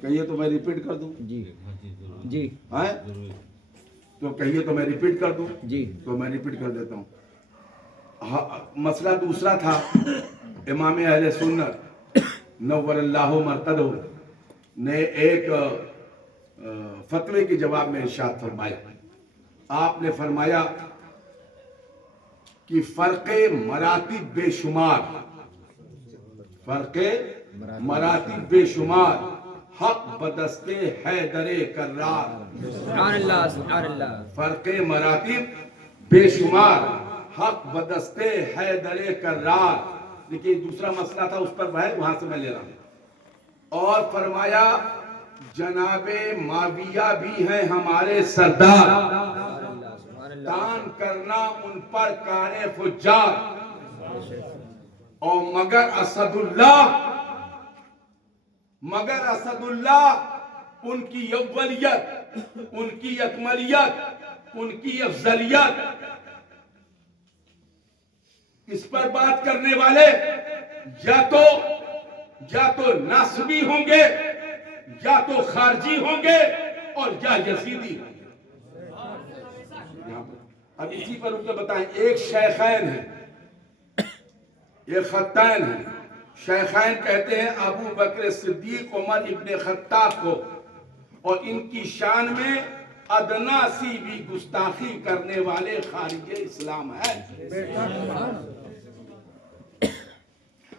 کہیے تو میں ریپیٹ کر دوں؟ جی تو کہیے تو میں ریپیٹ کر دوں؟ جی تو میں ریپیٹ کر دیتا ہوں. مسئلہ دوسرا تھا. امام اہل سنت نور اللہ مرتدہ نے ایک فتوے کے جواب میں ارشاد فرمایا. آپ نے فرمایا کہ فرق مراتب بے شمار، فرق مراتب بے شمار، حق بدستے حیدر کرار. سبحان اللہ، سبحان اللہ. فرق مراتب بے شمار، حق بدستے حیدر کرار. دیکھیے دوسرا مسئلہ تھا، اس پر وہاں سے میں لے رہا ہوں. اور فرمایا جناب معاویہ بھی ہیں ہمارے سردار، تان کرنا ان پر کار فجار. اور مگر اسد اللہ ان کی اولیت، ان کی اکملیت، ان کی افضلیت، اس پر بات کرنے والے یا تو ناصبی ہوں گے، یا تو خارجی ہوں گے، اور یا یزیدی ہوں گے. اب اسی پر ان کو بتائیں. ایک شیخین ہیں، ایک خطین ہیں. شیخین کہتے ہیں ابو بکر صدیق عمر ابن خطاب کو، اور ان کی شان میں ادنا سی بھی گستاخی کرنے والے خارج اسلام ہے.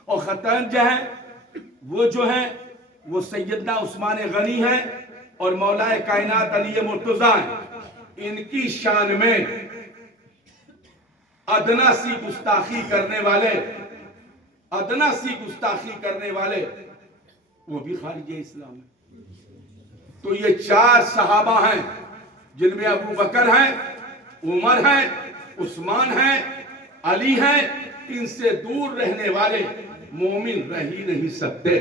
اور خطین جو ہیں وہ سیدنا عثمان غنی ہیں اور مولا کائنات علی مرتضیٰ ہیں. ان کی شان میں ادنا سی گستاخی کرنے والے وہ بھی خارج اسلام ہیں. تو یہ چار صحابہ ہیں جن میں ابو بکر ہیں، عمر ہیں، عثمان ہیں، علی ہیں. ان سے دور رہنے والے مومن رہ ہی نہیں سکتے.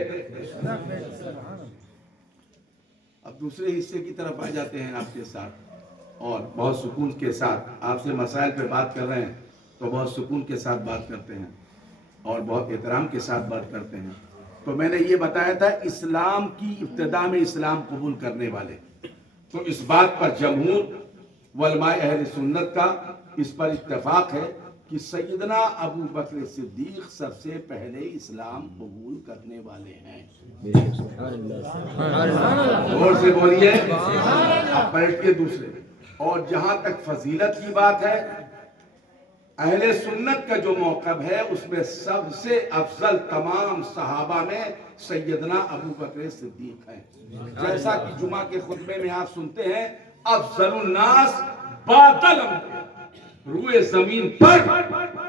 اب دوسرے حصے کی طرف آ جاتے ہیں آپ کے ساتھ، اور بہت سکون کے ساتھ آپ سے مسائل پہ بات کر رہے ہیں تو بہت سکون کے ساتھ بات کرتے ہیں اور بہت احترام کے ساتھ بات کرتے ہیں۔ تو میں نے یہ بتایا تھا اسلام کی ابتدا میں اسلام قبول کرنے والے، تو اس بات پر جمہور علماء اہل سنت کا اس پر اتفاق ہے کہ سیدنا ابو بکر صدیق سب سے پہلے اسلام قبول کرنے والے ہیں۔ زور سے بولیے، اب بیٹھ کے دوسرے۔ اور جہاں تک فضیلت کی بات ہے، اہل سنت کا جو موقف ہے اس میں سب سے افضل تمام صحابہ میں سیدنا ابو بکر صدیق ہے۔ جیسا کہ جمعہ کے خطبے میں آپ سنتے ہیں، افضل الناس بعد الانبیاء، روئے زمین پر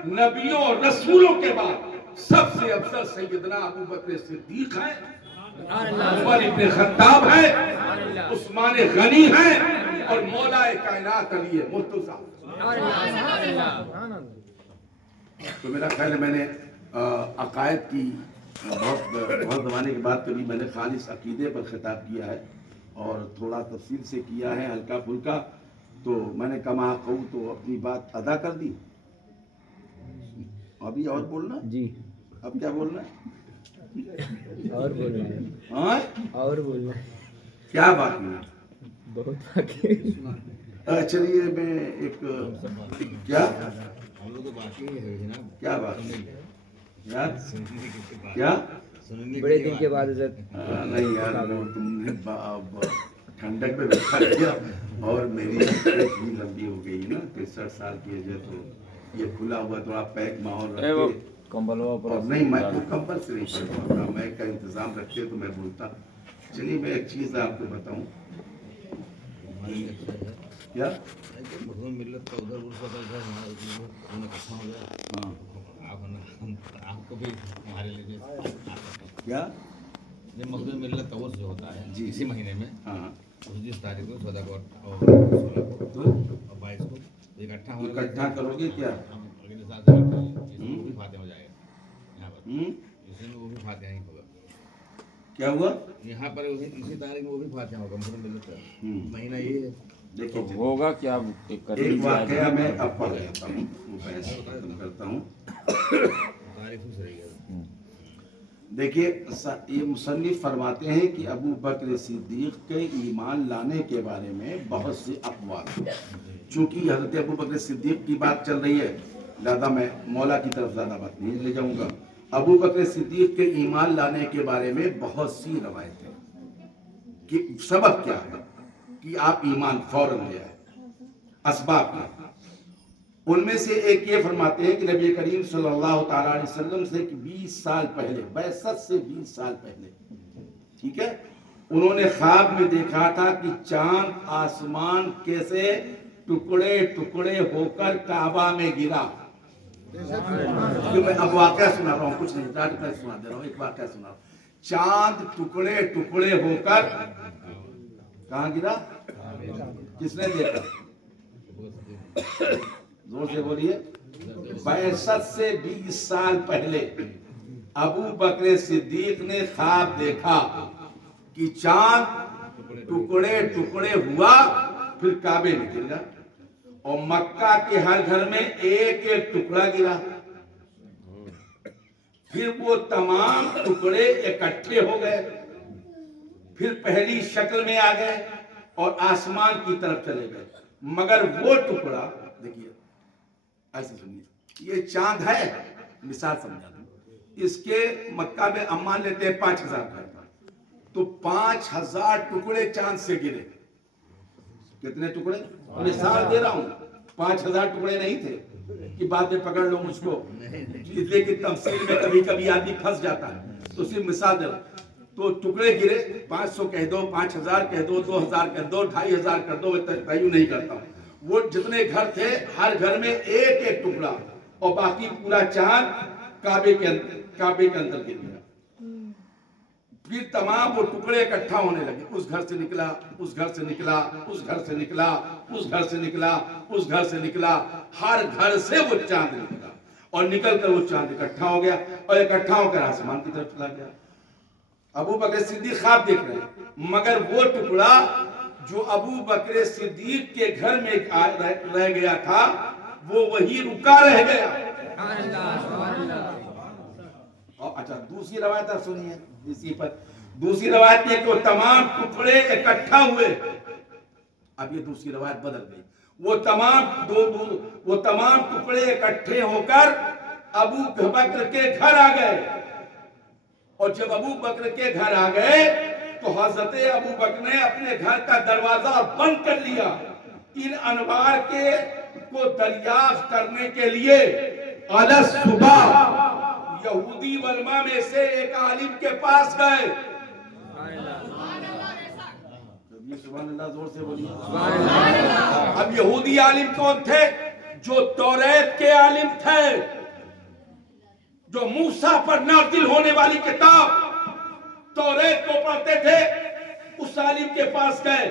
نبیوں اور رسولوں کے بعد سب سے افضل سیدنا ابو بکر صدیق ہیں، عمر ابن خطاب ہے، عثمان غنی ہیں، اور مولا کائنات علی مرتضیٰ۔ تو میرا خیال ہے میں نے عقائد کی بہت زمانے کے بعد کبھی میں نے خالص عقیدے پر خطاب کیا ہے اور تھوڑا تفصیل سے کیا ہے، ہلکا پھلکا، تو میں نے کما کہوں تو اپنی بات ادا کر دی۔ ابھی اور بولنا جی، اب کیا بولنا ہے؟ اور بولنا ہے، ہاں اور بولنا ہے، کیا بات میں بہت باقی چلیے میں ایک کیا بات یار کیا بڑے دن کے بعد حضرت نہیں یار، وہ تم نے ٹھنڈک پہ بیٹھا دیا اور میری ایج بھی لمبی ہو گئی نا، 63 سال کی ایج ہے، تو یہ کھلا ہوا تھوڑا پیک ماحول رکھتے، اور نہیں میں کوئی کمبل سے نہیں پڑتا، میں کا انتظام رکھتے تو میں بولتا۔ چلیے میں ایک چیز آپ کو بتاؤں، کیا ملت کا ادھر آپ کو بھی ہمارے لیے کیا یہ مقدم ملت کا عرس جو ہوتا ہے جی اسی مہینے میں ہاں 29 تاریخ کو 14 کو اور 16 کو اور 22 کو اکٹھا ہو اکٹھا کرو گے کیا؟ ہم اگلے سال کرتے ہیں، اس میں وہ بھی فاتح ہو جائے گا یہاں پر، اس میں وہ بھی فاتح ہی ہوگا کیا ہوا یہاں پر اسی تاریخ میں وہ بھی فاتح ہوگا مقدم ملت کا مہینہ یہ ہے۔ دیکھیے ہوگا کیا؟ ایک واقعہ میں اب پڑھ لیتا ہوں، وہ بحث ختم کرتا ہوں۔ تاریخ سے رہی ہے۔ دیکھیے یہ مصنف فرماتے ہیں کہ ابو بکر صدیق کے ایمان لانے کے بارے میں بہت سے اقوال ہیں۔ چونکہ حضرت ابو بکر صدیق کی بات چل رہی ہے لہذا میں مولا کی طرف زیادہ بات نہیں لے جاؤں گا۔ ابو بکر صدیق کے ایمان لانے کے بارے میں بہت سی روایتیں کہ سبب کیا ہے کہ آپ ایمان فوراً لے آئے، اسباب کیا۔ ان میں سے ایک یہ فرماتے ہیں کہ نبی کریم صلی اللہ تعالیٰ علیہ وسلم سے 20 سال پہلے، بعثت سے 20 سال پہلے، ٹھیک ہے، انہوں نے خواب میں دیکھا تھا کہ چاند آسمان کیسے ٹکڑے ٹکڑے ہو کر کعبہ میں گرا۔ میں اب واقعہ سنا رہا ہوں، کچھ نہیں سنا دے رہا ہوں، ایک واقعہ سنا رہا ہوں۔ چاند ٹکڑے ٹکڑے ہو کر کہاں گرا؟ کس نے دیکھا؟ زور سے بولیے۔ بعثت سے 20 سال پہلے ابو بکر صدیق نے خواب دیکھا کہ چاند ٹکڑے ٹکڑے ہوا پھر کعبے میں گرا اور مکہ کے ہر گھر میں ایک ایک ٹکڑا گرا، پھر وہ تمام ٹکڑے اکٹھے ہو گئے، پھر پہلی شکل میں آ گئے اور آسمان کی طرف چلے گئے، مگر وہ ٹکڑا دیکھیے ایسے سنیے، یہ چاند ہے، مثال سمجھا دوں، اس کے مکہ میں ہم مان لیتے ہیں 5000 گھر تھا، تو 5000 ٹکڑے چاند سے گرے۔ کتنے ٹکڑے؟ مثال دے رہا ہوں، 5000 ٹکڑے نہیں تھے کہ بعد میں پکڑ لو مجھ کو، اس لیے کہ تفصیل میں کبھی کبھی آدمی پھنس جاتا ہے، تو صرف مثال دے رہا ہوں۔ تو ٹکڑے گرے، 500 کہہ دو، 5000 کہہ دو، 2000 کہہ دو، 2500 کر دو، میں تعین نہیں کرتا ہوں۔ وہ جتنے گھر تھے ہر گھر میں ایک ایک ٹکڑا اور باقی پورا چاند کعبے کے اندر گر گیا۔ پھر تمام وہ ٹکڑے اکٹھا ہونے لگے، اس گھر سے نکلا، اس گھر سے نکلا، اس گھر سے نکلا، اس گھر سے نکلا، اس گھر سے نکلا، ہر گھر سے وہ چاند نکلا اور نکل کر وہ چاند اکٹھا ہو گیا اور اکٹھا ہو کر آسمان کی طرف چلا گیا۔ ابو بکر صدیق خواب دیکھ رہے ہیں، مگر وہ ٹکڑا جو ابو بکر صدیق کے گھر میں رہ گیا تھا وہ وہی رکا رہ گیا۔ اور اچھا دوسری روایت آپ سنیے اسی پر، دوسری روایت یہ کہ وہ تمام ٹکڑے اکٹھا ہوئے۔ اب یہ دوسری روایت بدل گئی، وہ تمام ٹکڑے اکٹھے ہو کر ابو بکر کے گھر آ گئے، اور جب ابو بکر کے گھر آ گئے تو حضرت ابو بکر نے اپنے گھر کا دروازہ بند کر لیا۔ ان انوار کو دریافت کرنے کے لیے علی صبح یہودی علماء میں سے ایک عالم کے پاس گئے۔ سبحان اللہ، زور سے بولیے۔ اب یہودی عالم کون تھے؟ جو توریت کے عالم تھے، جو موسیٰ پر نازل ہونے والی کتاب توریت کو پڑھتے تھے۔ اس عالم کے پاس گئے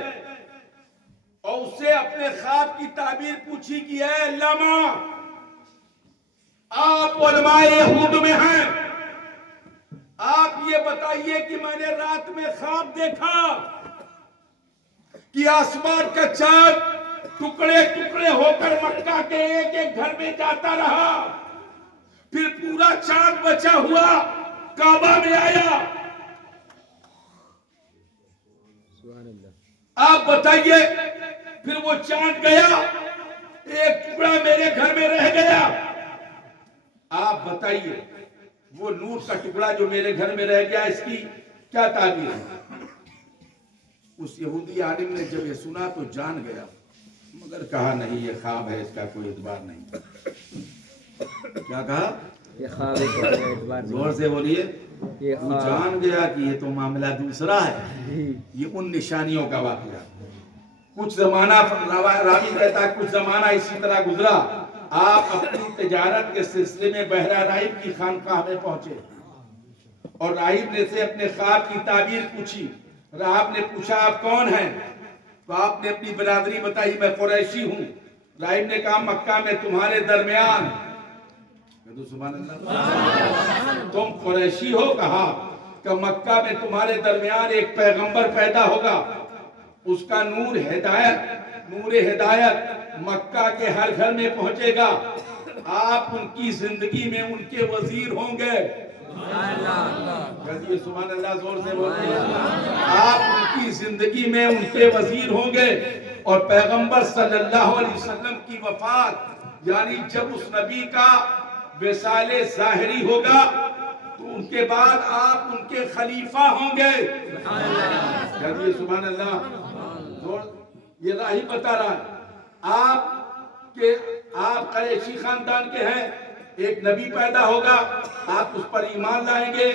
اور اس سے اپنے خواب کی تعبیر پوچھی کہ اے علامہ، آپ علماء یہود میں ہیں، آپ یہ بتائیے کہ میں نے رات میں خواب دیکھا کہ آسمان کا چاند ٹکڑے ٹکڑے ہو کر مکہ کے ایک ایک گھر میں جاتا رہا، پھر پورا چاند بچا ہوا کعبہ میں آیا۔ آپ بتائیے، پھر وہ چاند گیا، ایک ٹکڑا میرے گھر میں رہ گیا، آپ بتائیے وہ نور کا ٹکڑا جو میرے گھر میں رہ گیا اس کی کیا تعبیر ہے؟ اس یہودی عالم نے جب یہ سنا تو جان گیا، مگر کہا نہیں یہ خواب ہے، اس کا کوئی اعتبار نہیں۔ کیا کہا؟ یہ خواب ہے، کوئی اعتبار نہیں۔ زور سے بولیے۔ یہ وہ خواب جان گیا کہ یہ تو معاملہ دوسرا ہے، یہ ان نشانیوں کا واقعہ۔ کچھ زمانہ راوی کہتا ہے کچھ زمانہ اسی طرح گزرا، آپ اپنی تجارت کے سلسلے میں بحیرہ راہب کی خانقاہ میں پہنچے اور راہب نے سے اپنے خواب کی تعبیر پوچھی۔ راہب نے پوچھا آپ کون ہیں؟ تو آپ نے اپنی برادری بتائی، میں قریشی ہوں۔ راہب نے کہا مکہ میں تمہارے درمیان، سبحان اللہ، تم قریشی ہو؟ کہا کہ مکہ میں تمہارے درمیان ایک پیغمبر پیدا ہوگا، اس کا نور ہدایت مکہ کے ہر گھر میں پہنچے گا، آپ ان کی زندگی میں ان کے وزیر ہوں گے۔ سبحان اللہ، زور سے بولتے ہیں۔ آپ ان کی زندگی میں ان کے وزیر ہوں گے، اور پیغمبر صلی اللہ علیہ وسلم کی وفات یعنی جب اس نبی کا وصال ظاہری ہوگا تو ان کے بعد آپ ان کے خلیفہ ہوں گے۔ سبحان اللہ، یہ راہی بتا رہا ہے آپ قریشی خاندان کے ہیں، ایک نبی پیدا ہوگا، آپ اس پر ایمان لائیں گے،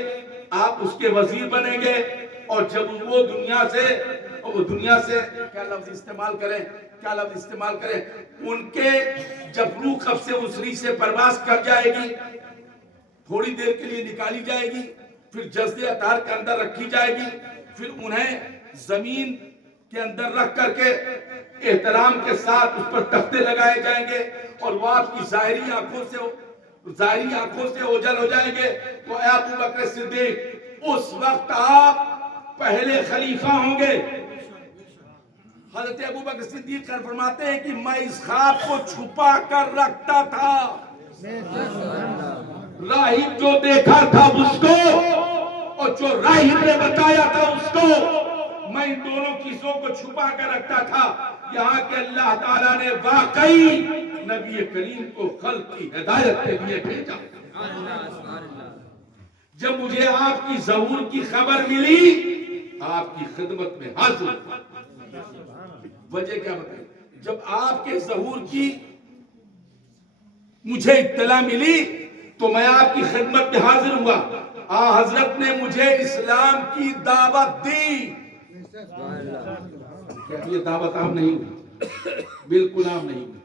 آپ اس کے وزیر بنیں گے، اور جب وہ دنیا سے کیا لفظ استعمال کریں ان کے جب روح قبض سے اسری سے پرواز کر جائے گی، تھوڑی دیر کے لیے نکالی جائے گی، پھر جسد اطہار کے اندر رکھی جائے گی، پھر انہیں زمین کے اندر رکھ کر کے احترام کے ساتھ اس پر تختے لگائے جائیں گے، اور وہ آپ کی ظاہری آنکھوں سے اوجھل ہو جائیں گے۔ تو اے ابو بکر صدیق، اس وقت آپ پہلے خلیفہ ہوں گے۔ حضرت ابو بکر صدیق فرماتے ہیں کہ میں اس خواب کو چھپا کر رکھتا تھا، راہب جو دیکھا تھا اس کو اور جو راہب نے بتایا تھا اس کو، میں ان دونوں چیزوں کو چھپا کر رکھتا تھا، یہاں کہ اللہ تعالیٰ نے واقعی نبی کریم کو خلق کی ہدایت کے لیے بھیجا۔ جب مجھے آپ کی ظہور کی خبر ملی، آپ کی خدمت میں حاضر۔ وجہ کیا بتائیں؟ جب آپ کے ظہور کی مجھے اطلاع ملی تو میں آپ کی خدمت میں حاضر ہوا۔ حضرت نے مجھے اسلام کی دعوت دی۔ یہ دعوت عام نہیں ہوئی، بالکل عام نہیں ہوئی۔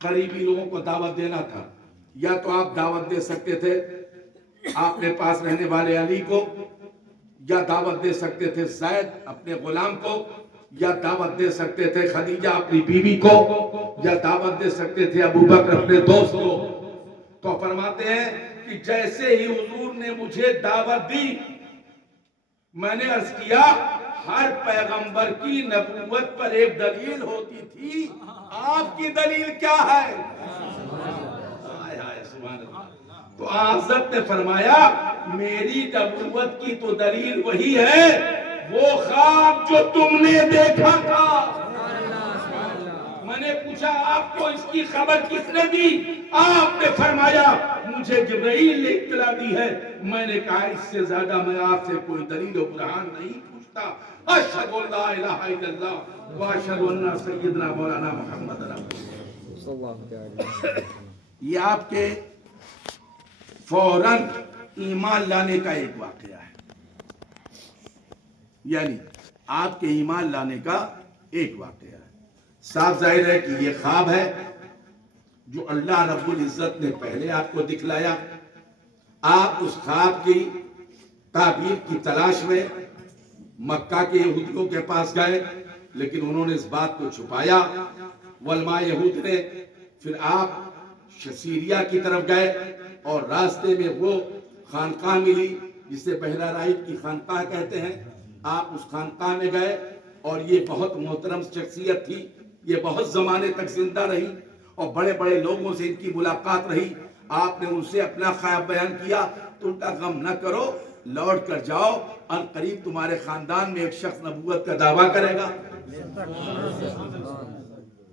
قریبی لوگوں کو دعوت دینا تھا، یا تو آپ دعوت دے سکتے تھے اپنے پاس رہنے والے علی کو، یا دعوت دے سکتے تھے زید اپنے غلام کو، یا دعوت دے سکتے تھے خدیجہ اپنی بیوی کو، یا دعوت دے سکتے تھے ابو بکر اپنے دوست کو۔ تو فرماتے ہیں کہ جیسے ہی حضور نے مجھے دعوت دی، میں نے عرض کیا ہر پیغمبر کی نبوت پر ایک دلیل ہوتی تھی، آپ کی دلیل کیا ہے؟ آئے آئے سبحان اللہ۔ تو حضرت نے فرمایا میری نبوت کی تو دلیل وہی ہے، وہ خواب جو تم نے دیکھا تھا۔ میں نے پوچھا آپ کو اس کی خبر کس نے دی؟ آپ نے فرمایا مجھے جبرائیل نے اطلاع دی ہے۔ میں نے کہا اس سے زیادہ میں آپ سے کوئی دلیل و برہان نہیں پوچھتا۔ اشہد ان لا الہ الا اللہ واشہد ان سیدنا مولانا محمد رسول صلی اللہ علیہ وسلم۔ یہ آپ کے فوراً ایمان لانے کا ایک واقعہ ہے، یعنی آپ کے ایمان لانے کا ایک واقعہ ہے۔ صاف ظاہر ہے کہ یہ خواب ہے جو اللہ رب العزت نے پہلے آپ کو دکھلایا۔ آپ اس خواب کی تعبیر کی تلاش میں مکہ کے یہودیوں کے پاس گئے، لیکن انہوں نے اس بات کو چھپایا۔ علماء یہود نے پھر آپ سیریا کی طرف گئے اور راستے میں وہ خانقاہ ملی جسے بحیرہ راہب کی خانقاہ کہتے ہیں۔ آپ اس خانقاہ میں گئے اور یہ بہت محترم شخصیت تھی، یہ بہت زمانے تک زندہ رہی اور بڑے بڑے لوگوں سے ان کی ملاقات رہی۔ آپ نے ان سے اپنا خواب بیان کیا تو ان کا غم نہ کرو، لوٹ کر جاؤ، ان قریب تمہارے خاندان میں ایک شخص نبوت کا دعویٰ کرے گا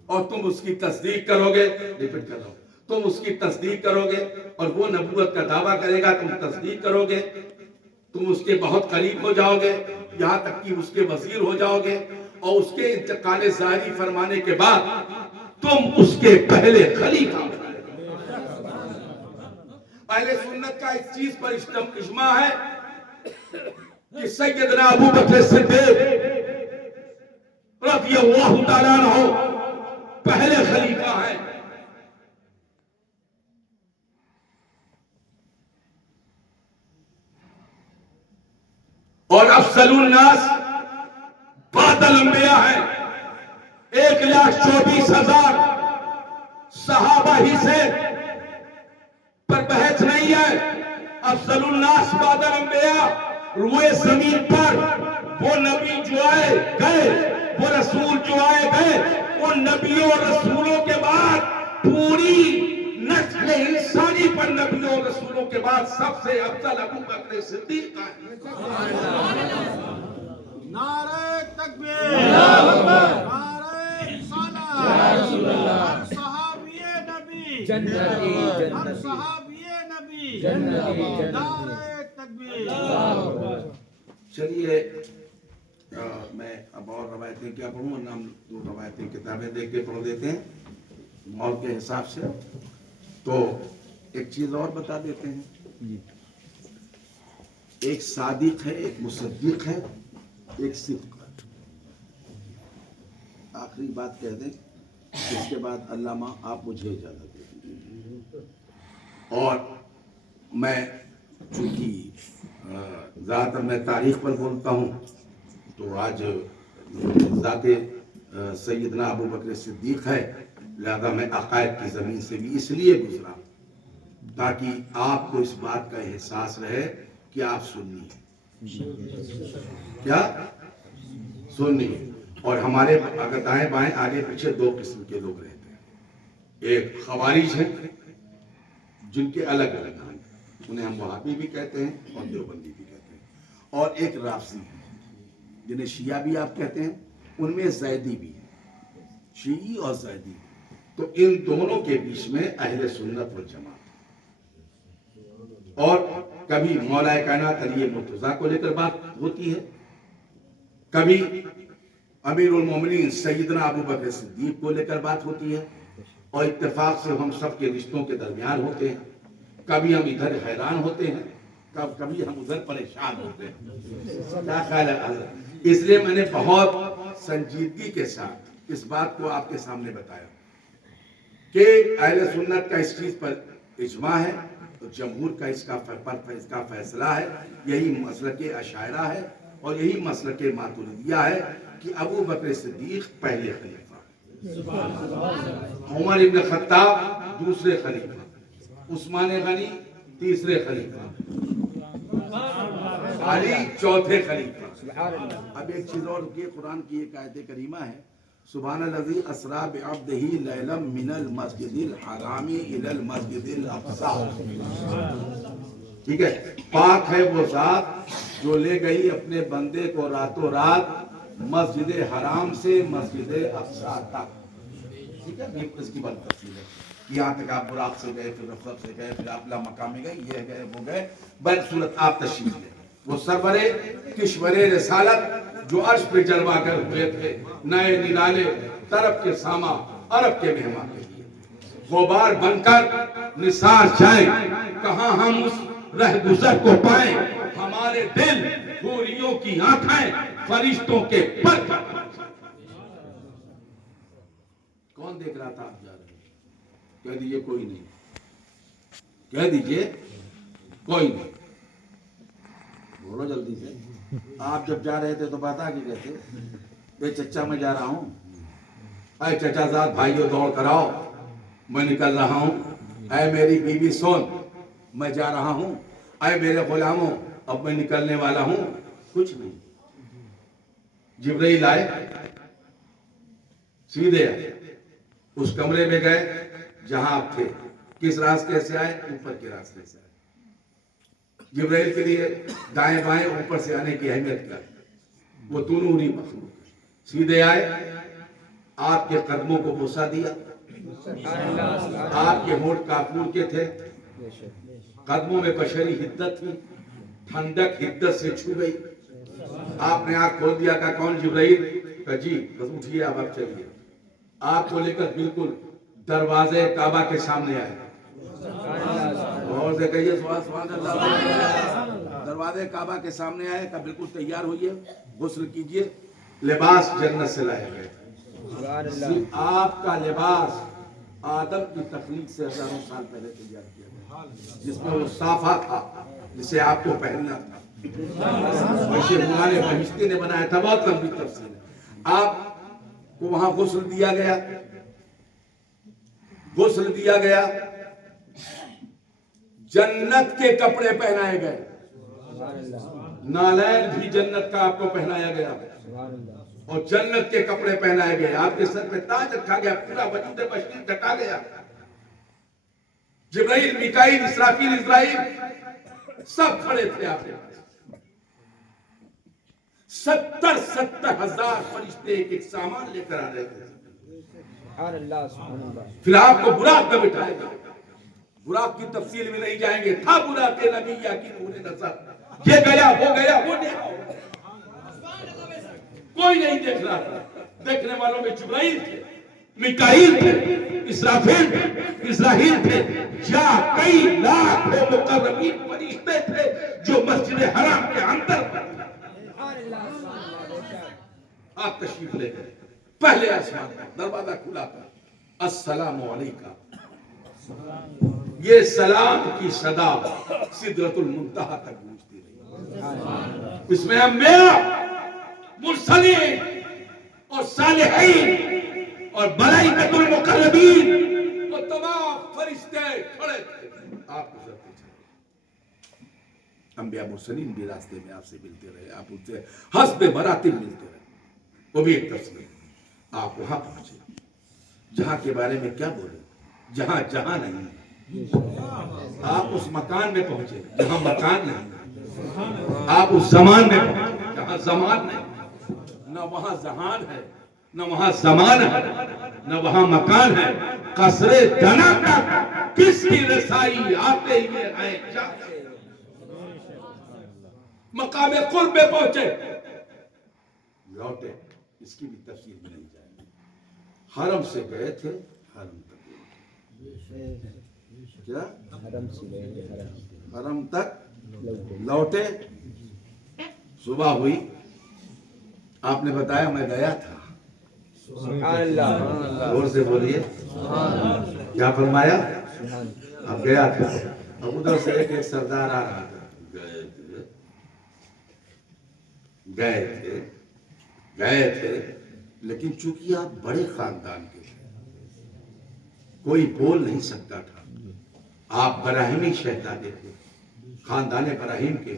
اور تم اس کی تصدیق کرو گے۔ ریپیٹ کر رہا ہوں، تم اس کی تصدیق کرو گے اور وہ نبوت کا دعویٰ کرے گا، تم تصدیق کرو گے، تم اس کے بہت قریب ہو جاؤ گے، یہاں تک کہ اس کے وزیر ہو جاؤ گے، اور اس کے انتقال ظاہری فرمانے کے بعد تم اس کے پہلے خلیفہ بنائے گا۔ اہل سنت کا اس چیز پر اجماع ہے کہ سیدنا ابو بکر صدیق رضی اللہ تعالیٰ عنہ پہلے خلیفہ ہیں۔ اور افضل الناس بعد الانبیاء ہیں۔ 1,24,000 صحابہ ہی سے پر بحث نہیں ہے۔ افضل الناس بعد الانبیاء، روئے زمین پر وہ نبی جو آئے گئے، وہ رسول جو آئے گئے، ان نبیوں اور رسولوں کے بعد پوری نسل انسانی پر نبیوں اور رسولوں کے بعد سب سے افضل ابو بکر صدیق ہیں۔ نعرہ تکبیر، نعرہ رسالت، ہر صحابی نبی جنتی ہر جنتی صحابی نبی، جنتی نعرہ تکبیر۔ چلیے میں اب اور روایتیں کیا پڑھوں، ورنہ ہم 2 روایتیں کتابیں دیکھ کے پڑھ دیتے ہیں ماحول کے حساب سے۔ تو ایک چیز اور بتا دیتے ہیں، ایک صادق ہے، ایک مصدق ہے، ایک صدق ہے۔ آخری بات کہہ دیں، اس کے بعد علامہ آپ مجھے اجازت دیں۔ اور میں چونکہ زیادہ تر میں تاریخ پر بولتا ہوں، تو آج ذات سیدنا ابو بکر صدیق ہے، لہذا میں عقائد کی زمین سے بھی اس لیے گزرا تاکہ آپ کو اس بات کا احساس رہے کہ آپ سنی ہیں، کیا سنی ہیں۔ اور ہمارے اگر دائیں بائیں آگے پیچھے 2 قسم کے لوگ رہتے ہیں، ایک خوارج ہیں جن کے الگ الگ نام ہیں، انہیں ہم وہابی بھی کہتے ہیں اور دیوبندی بھی کہتے ہیں، اور ایک رافضی ہیں جنہیں شیعہ بھی آپ کہتے ہیں، ان میں زیدی بھی ہے، شیعی اور زیدی۔ تو ان دونوں کے بیچ میں اہل سنت والجماعت، اور کبھی مولا کائنات علی مرتضیٰ کو لے کر بات ہوتی ہے، کبھی امیر المومنین سیدنا ابو بکر صدیق کو لے کر بات ہوتی ہے، اور اتفاق سے ہم سب کے رشتوں کے درمیان ہوتے ہیں۔ کبھی ہم ادھر حیران ہوتے ہیں، کبھی ہم ادھر پریشان ہوتے ہیں۔ کیا خیال ہے حضرت؟ اس لیے میں نے بہت سنجیدگی کے ساتھ اس بات کو آپ کے سامنے بتایا کہ اہل سنت کا اس چیز پر اجماع ہے، تو جمہور کا اس کا فیصلہ ہے، یہی مسلک اشاعرہ ہے اور یہی مسلک ماتریدیہ ہے کہ ابو بکر صدیق پہلے خلیفہ، عمر ابن خطاب دوسرے خلیفہ، عثمان غنی تیسرے خلیفہ، علی چوتھے خلیفہ. سبحان اللہ. اب ایک چیز اور رکیے، قرآن کی ایک آیت کریمہ ہے، سبحان الذی اسریٰ بعبدہ لیلا من المسجد الحرام الی المسجد الاقصی. ٹھیک ہے، پاک ہے وہ ذات جو لے گئی اپنے بندے کو راتوں رات مسجد حرام سے مسجد اقصی تک. ٹھیک ہے، یہ اس کی بات تفصیل ہے. یہاں تک آپ براق سے گئے، پھر رفت سے گئے، پھر آپ لا مقام میں گئے، یہ گئے وہ گئے، صورت آپ تشریف لے. وہ سرور کشور رسالت جو عرش پہ جلوہ گر ہوئے تھے، نئے نرالے طرف کے ساما عرب کے مہمان کے لیے غبار بن کر نثار جائیں، کہاں ہم اس رہ گزر کو پائیں. ہمارے دل حوریوں کی آنکھیں فرشتوں کے پر. کون دیکھ رہا تھا آپ جا رہے ہیں؟ کہہ دیجئے کوئی نہیں. کہہ دیجئے کوئی نہیں. بولو جلدی سے. آپ جب جا رہے تھے تو بتا کہ کہتے اے چچا میں جا رہا ہوں، اے چچا زاد بھائیو دوڑ کر آؤ، میں نکل رہا ہوں. اے میری بیوی سون، میں جا رہا ہوں. اے میرے غلاموں، اب میں نکلنے والا ہوں. کچھ نہیں. جبرائیل آئے، سیدھے اس کمرے میں گئے جہاں آپ تھے. کس راستے سے آئے؟ اوپر کے راستے سے آئے. جبرائیل کے لیے دائیں بائیں اوپر سے آنے کی اہمیت کیا؟ وہ نوری مخلوق. سیدھے آئے، آپ کے قدموں کو بوسہ دیا. آپ کے ہونٹ کافور کے تھے، قدموں میں بشری حدت تھی، ٹھنڈک حدت سے چھو گئی. آپ نے آنکھ کھول دیا. کہا کون؟ جبرائیل. کہا جی بس اٹھیے اب چلیے. آپ کو لے کر بالکل دروازے کعبہ کے سامنے آئے. اور سے کہیے سبحان اللہ. دروازے کعبہ کے سامنے آئے. کہا بالکل تیار ہوئیے، غسل کیجئے. لباس جنت سے لائے گئے. آپ کا لباس آدم کی تخلیق سے ہزاروں سال پہلے تیار کیا گیا، جس میں وہ صافہ تھا جسے آپ کو پہننا تھا. ویسے ہمارے بہشتی نے بنایا تھا. بہت لمبی تفصیل ہے. آپ کو وہاں غسل دیا گیا. غسل دیا گیا، جنت کے کپڑے پہنائے گئے. نالین بھی جنت کا آپ کو پہنایا گیا اور جنت کے کپڑے پہنائے گئے. آپ کے سر پہ تاج رکھا گیا، پورا وجود بشری ڈھکا گیا. جبرائیل، میکائیل، اسرافیل، اسرائیل سب کھڑے تھے آپ کے پاس. 70 ہزار فرشتے ایک ایک سامان لے کر آ رہے تھے. پھر آپ کو براق میں بٹھائے گا. براق کی تفصیل میں نہیں جائیں گے. تھا براق نبی کی نور نظر. یہ گیا وہ گیا وہ نہیں، کوئی نہیں دیکھ رہا تھا. دیکھنے والوں میں جبرائیل تھے، میکائیل تھے، اسرافیل تھے، اسرائیل تھے، یا کئی لاکھ مقربین فرشتے تھے جو مسجد حرام کے اندر تھے. آپ تشریف لے گئے. پہلے آسمان کا دروازہ کھلا تھا. السلام علیکم. یہ سلام کی صدا سدرۃ المنتہا تک پہنچتی رہی. اس میں انبیاء، مرسلین اور صالحین اور ملائکۃ المقربین اور تمام فرشتے کھڑے تھے. آپ گزرتے چلے. انبیاء مرسلین بھی راستے میں آپ سے ملتے رہے. آپ ان سے حسب مراتب ملتے رہے. وہ بھی ایک تفصیل. آپ وہاں پہنچے جہاں کے بارے میں کیا بولے، جہاں جہاں نہیں. آپ اس مکان میں پہنچے جہاں مکان نہیں. آپ اس زمان میں پہنچے جہاں زمان نہیں. نہ وہاں زہان ہے، نہ وہاں زمان ہے، نہ وہاں مکان ہے. قصر دنا تک کس کی رسائی آتے ہی آئے جاتے. مقام قرب میں پہنچے، لوٹے. اس کی بھی تفصیل میں نہیں جائیں گے. حرم سے گئے تھے، حرم تک کیا حرم تک لوٹے. صبح ہوئی، آپ نے بتایا میں گیا تھا. زور سے بولیے. کیا فرمایا؟ آپ گیا تھا. اب ادھر سے ایک سردار آ رہا تھا. گئے تھے لیکن چونکہ آپ بڑے خاندان کے تھے، کوئی بول نہیں سکتا تھا. آپ براہیمی شہزادے تھے، خاندان براہیم کے.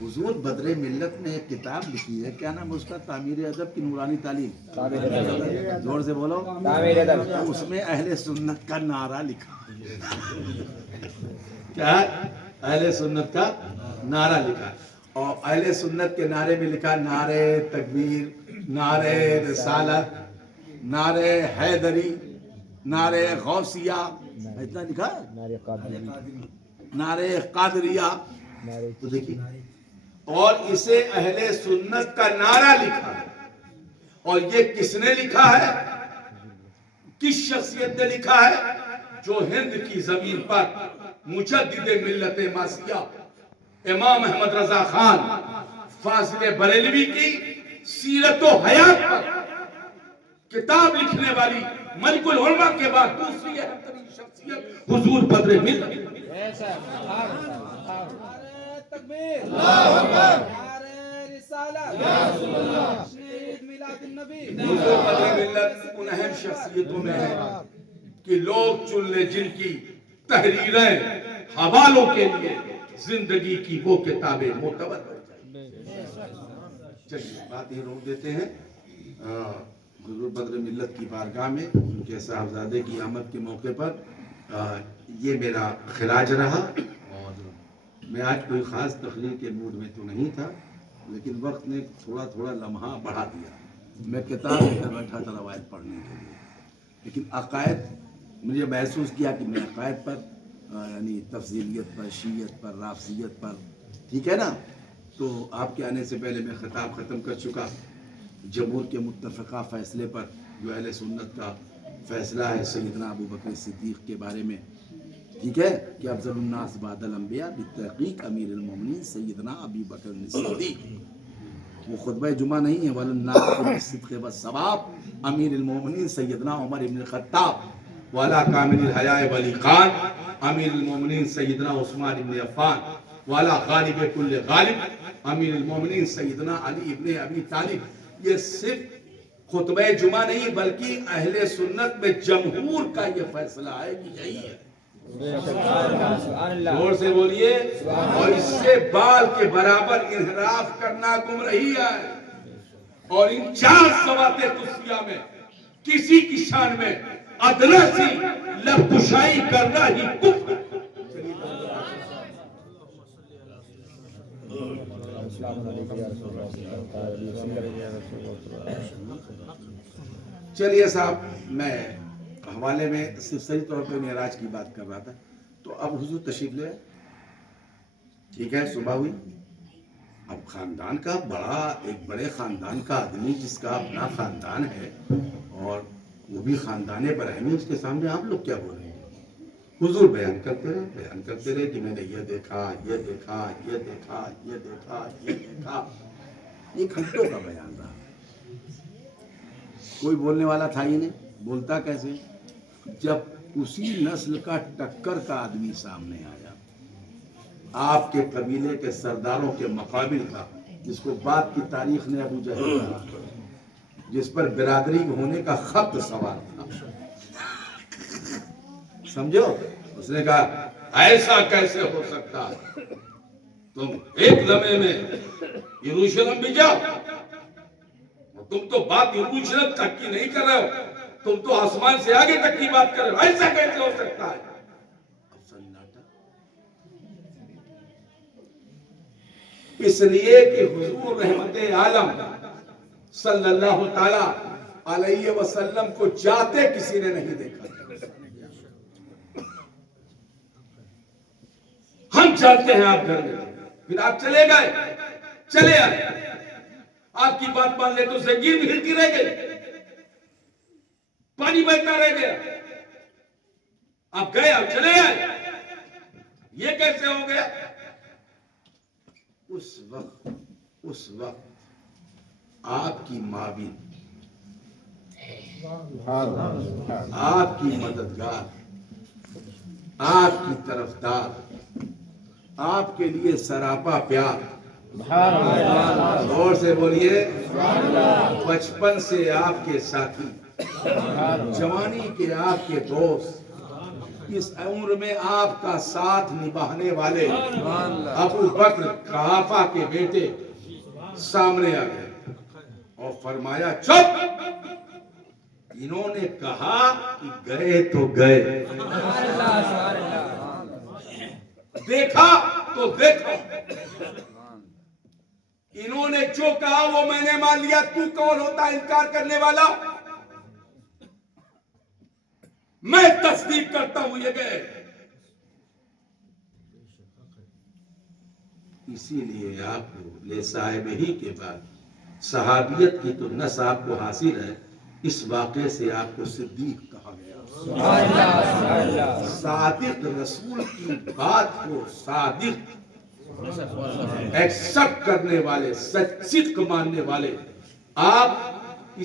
حضور بدر ملت نے ایک کتاب لکھی ہے، کیا نام ہے اس کا؟ تعمیر ادب کی نورانی تعلیم. زور سے بولو. اس میں اہل سنت کا نعرہ لکھا. کیا؟ اہل سنت کا نعرہ لکھا. اور اہل سنت کے نعرے میں لکھا نعرے تکبیر، نعرے رسالت، نعرے حیدری، نعرے غوثیہ، اتنا لکھا ہے. نعرے قادریہ. تو دیکھیے، اور اسے اہل سنت کا نعرہ لکھا ہے. اور یہ کس نے لکھا ہے؟ کس شخصیت نے لکھا ہے؟ جو ہند کی زمین پر مجدد ملت ماسیہ امام احمد رضا خان فاضل بریلوی کی سیرت و حیات پر کتاب لکھنے والی ملک العلماء کے بعد دوسری اہم ترین شخصیت حضور بدر ملت. تکبیر، اللہ اکبر، نعرہ رسالت، یا رسول اللہ، عید میلاد النبی. حضور بدر ملت ان اہم شخصیتوں میں ہے کہ لوگ چن لیں جن کی تحریریں حوالوں کے لیے زندگی کی وہ کتابیں معتبر ہو جائیں. چلیے بات یہ روک دیتے ہیں. حضور بدر ملت کی بارگاہ میں ان کے صاحبزادے کی آمد کے موقع پر یہ میرا خراج رہا. اور میں آج کوئی خاص تقریر کے موڈ میں تو نہیں تھا، لیکن وقت نے تھوڑا تھوڑا لمحہ بڑھا دیا. میں کتاب لے کر بیٹھا تھا روایت پڑھنے کے لیے، لیکن عقائد مجھے محسوس کیا کہ میں عقائد پر یعنی تفضیلیت پر، شیعت پر، رافضیت پر، ٹھیک ہے نا. تو آپ کے آنے سے پہلے میں خطاب ختم کر چکا جمہور کے متفقہ فیصلے پر، جو اہل سنت کا فیصلہ ہے سیدنا ابو بکر صدیق کے بارے میں، ٹھیک ہے، کہ افضل الناس بعد الانبیاء بالتحقیق امیر المومنین سیدنا ابی بکر صدیق. وہ خطبہ جمعہ نہیں ہے. وَلَلنَّاسِ بِالصِّدْقِ وَالثَّوَابِ امیر المومنین سیدنا عمر بن الخطاب. وَعَلَى كَامِلِ الْحَيَاءِ وَالْإِيقَانِ امیر المومنین سیدنا عثمان بن عفان. وَعَلَى غالب كل غالب امیر المومنین سیدنا علی ابن ابی طالب. یہ صرف خطبہ جمعہ نہیں بلکہ اہل سنت میں جمہور کا یہ فیصلہ ہے کہ یہی ہے. زور سے بولیے. اور اس سے بال کے برابر انحراف کرنا گمراہی ہے. اور ان 4 صوات قدسیہ میں کسی کی شان میں ادنا سی لب کشائی کرنا ہی کفر. چلیے صاحب، میں حوالے میں صرف صحیح طور پہ معراج کی بات کر رہا تھا. تو اب حضور تشریف لے، ٹھیک ہے، صبح ہوئی. اب خاندان کا ایک بڑے خاندان کا آدمی جس کا اپنا خاندان ہے اور وہ بھی خاندان ابراہیمی، اس کے سامنے آپ لوگ کیا بول رہے ہیں؟ حضور بیان کرتے رہے کہ میں نے یہ دیکھا، یہ دیکھا، یہ دیکھا، یہ دیکھا، یہ دیکھا. یہ گھنٹوں کا بیان رہا. کوئی بولنے والا تھا ہی نہیں. بولتا کیسے؟ جب اسی نسل کا ٹکر کا آدمی سامنے آیا، آپ کے قبیلے کے سرداروں کے مقابل کا، جس کو بعد کی تاریخ نے ابو جہل کہا، جس پر برادری ہونے کا خط سوال تھا، سمجھو. اس نے کہا ایسا کیسے ہو سکتا ہے؟ تم ایک لمحے میں یروشلم بھی جاؤ. تم تو بات یروشلم تک کی نہیں کر رہے ہو، تم تو آسمان سے آگے تک کی بات کر رہے ہو. ایسا کیسے ہو سکتا ہے؟ اس لیے کہ حضور رحمت عالم صلی اللہ تعالی علیہ وسلم کو جاتے کسی نے نہیں دیکھا. ہم جانتے ہیں آپ گھر میں، پھر آپ چلے گئے، چلے آئے. آپ کی بات مان لے تو زنجیر بھی ہلتی رہ گئی، پانی بہتا رہ گیا. آپ گئے، آپ چلے آئے. یہ کیسے ہو گیا؟ اس وقت آپ کی معاون، آپ کی مددگار، آپ کی طرفدار، آپ کے لیے سراپا پیار. زور سے بولیے. بچپن سے آپ کے ساتھی، جوانی کے آپ کے دوست، اس عمر میں آپ کا ساتھ نبھانے والے ابو بکر قحافہ کے بیٹے سامنے آ گئے اور فرمایا چپ، انہوں نے کہا کہ گئے تو گئے، دیکھا تو دیکھا، انہوں نے جو کہا وہ میں نے مان لیا، تو کون ہوتا ہے انکار کرنے والا؟ میں تصدیق کرتا ہوں یہ گئے۔ اسی لیے آپ کو لے صاحب ہی کے بعد صحابیت کی تو نس آپ کو حاصل ہے، اس واقعے سے آپ کو صدیق کہا گیا۔ صادق رسول کی بات کو صادق ایکسپٹ کرنے والے، صدق ماننے والے آپ،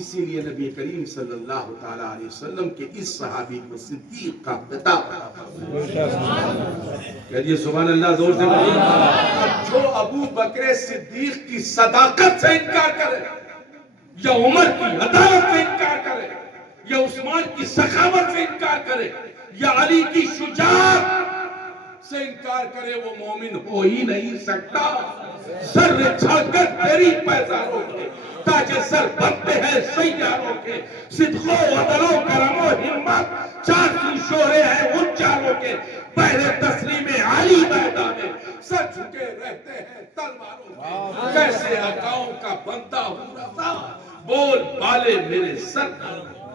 اسی لیے نبی کریم صلی اللہ تعالی علیہ وسلم کے اس صحابی کو صدیق کا خطاب کہیے سبحان اللہ زور سے بولیے۔ جو ابو بکر صدیق کی صداقت سے انکار کرے، یا عمر کی عدالت سے انکار کرے، یا عثمان کی سخاوت سے انکار کرے، یا علی کی شجاعت سے انکار کرے، وہ مومن ہو ہی نہیں سکتا۔ سر چھڑ کر تیری پیزاروں کے تاج سر بنتے ہیں سیاروں کے، صدق و عدل و کرم و ہمت چار کی شورے ہیں ان چاروں کے، پہلے تسلیم علی میدان میں سر جھکے رہتے ہیں تلواروں کے، کیسے آقاؤں کا بندہ ہوں رضا، بول بالے میرے سر۔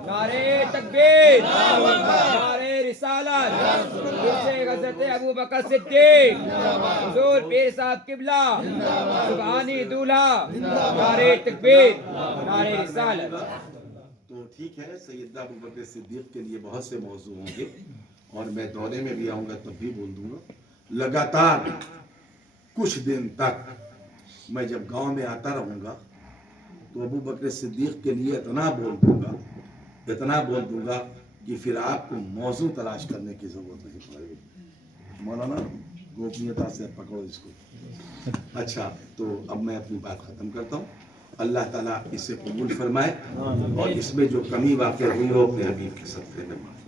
نعرے تکبیر، نعرے رسالت، جسے حضرت ابو بکر صدیق، حضور پیر صاحب قبلہ، سبحانی دولہا، نعرے تکبیر، نعرے رسالت۔ تو ٹھیک ہے، سیدنا ابو بکر صدیق کے لیے بہت سے موضوع ہوں گے، اور میں دورے میں بھی آؤں گا تب بھی بول دوں گا۔ لگاتار کچھ دن تک میں جب گاؤں میں آتا رہوں گا تو ابو بکر صدیق کے لیے اتنا بول دوں گا کہ پھر آپ کو موضوع تلاش کرنے کی ضرورت نہیں پڑے گی۔ مولانا گوپنیتا سے پکڑو اس کو۔ اچھا، تو اب میں اپنی بات ختم کرتا ہوں۔ اللہ تعالیٰ اسے قبول فرمائے، اور اس میں جو کمی واقع ہوئی ہو اپنے حبیب کے صدقے میں مانگے۔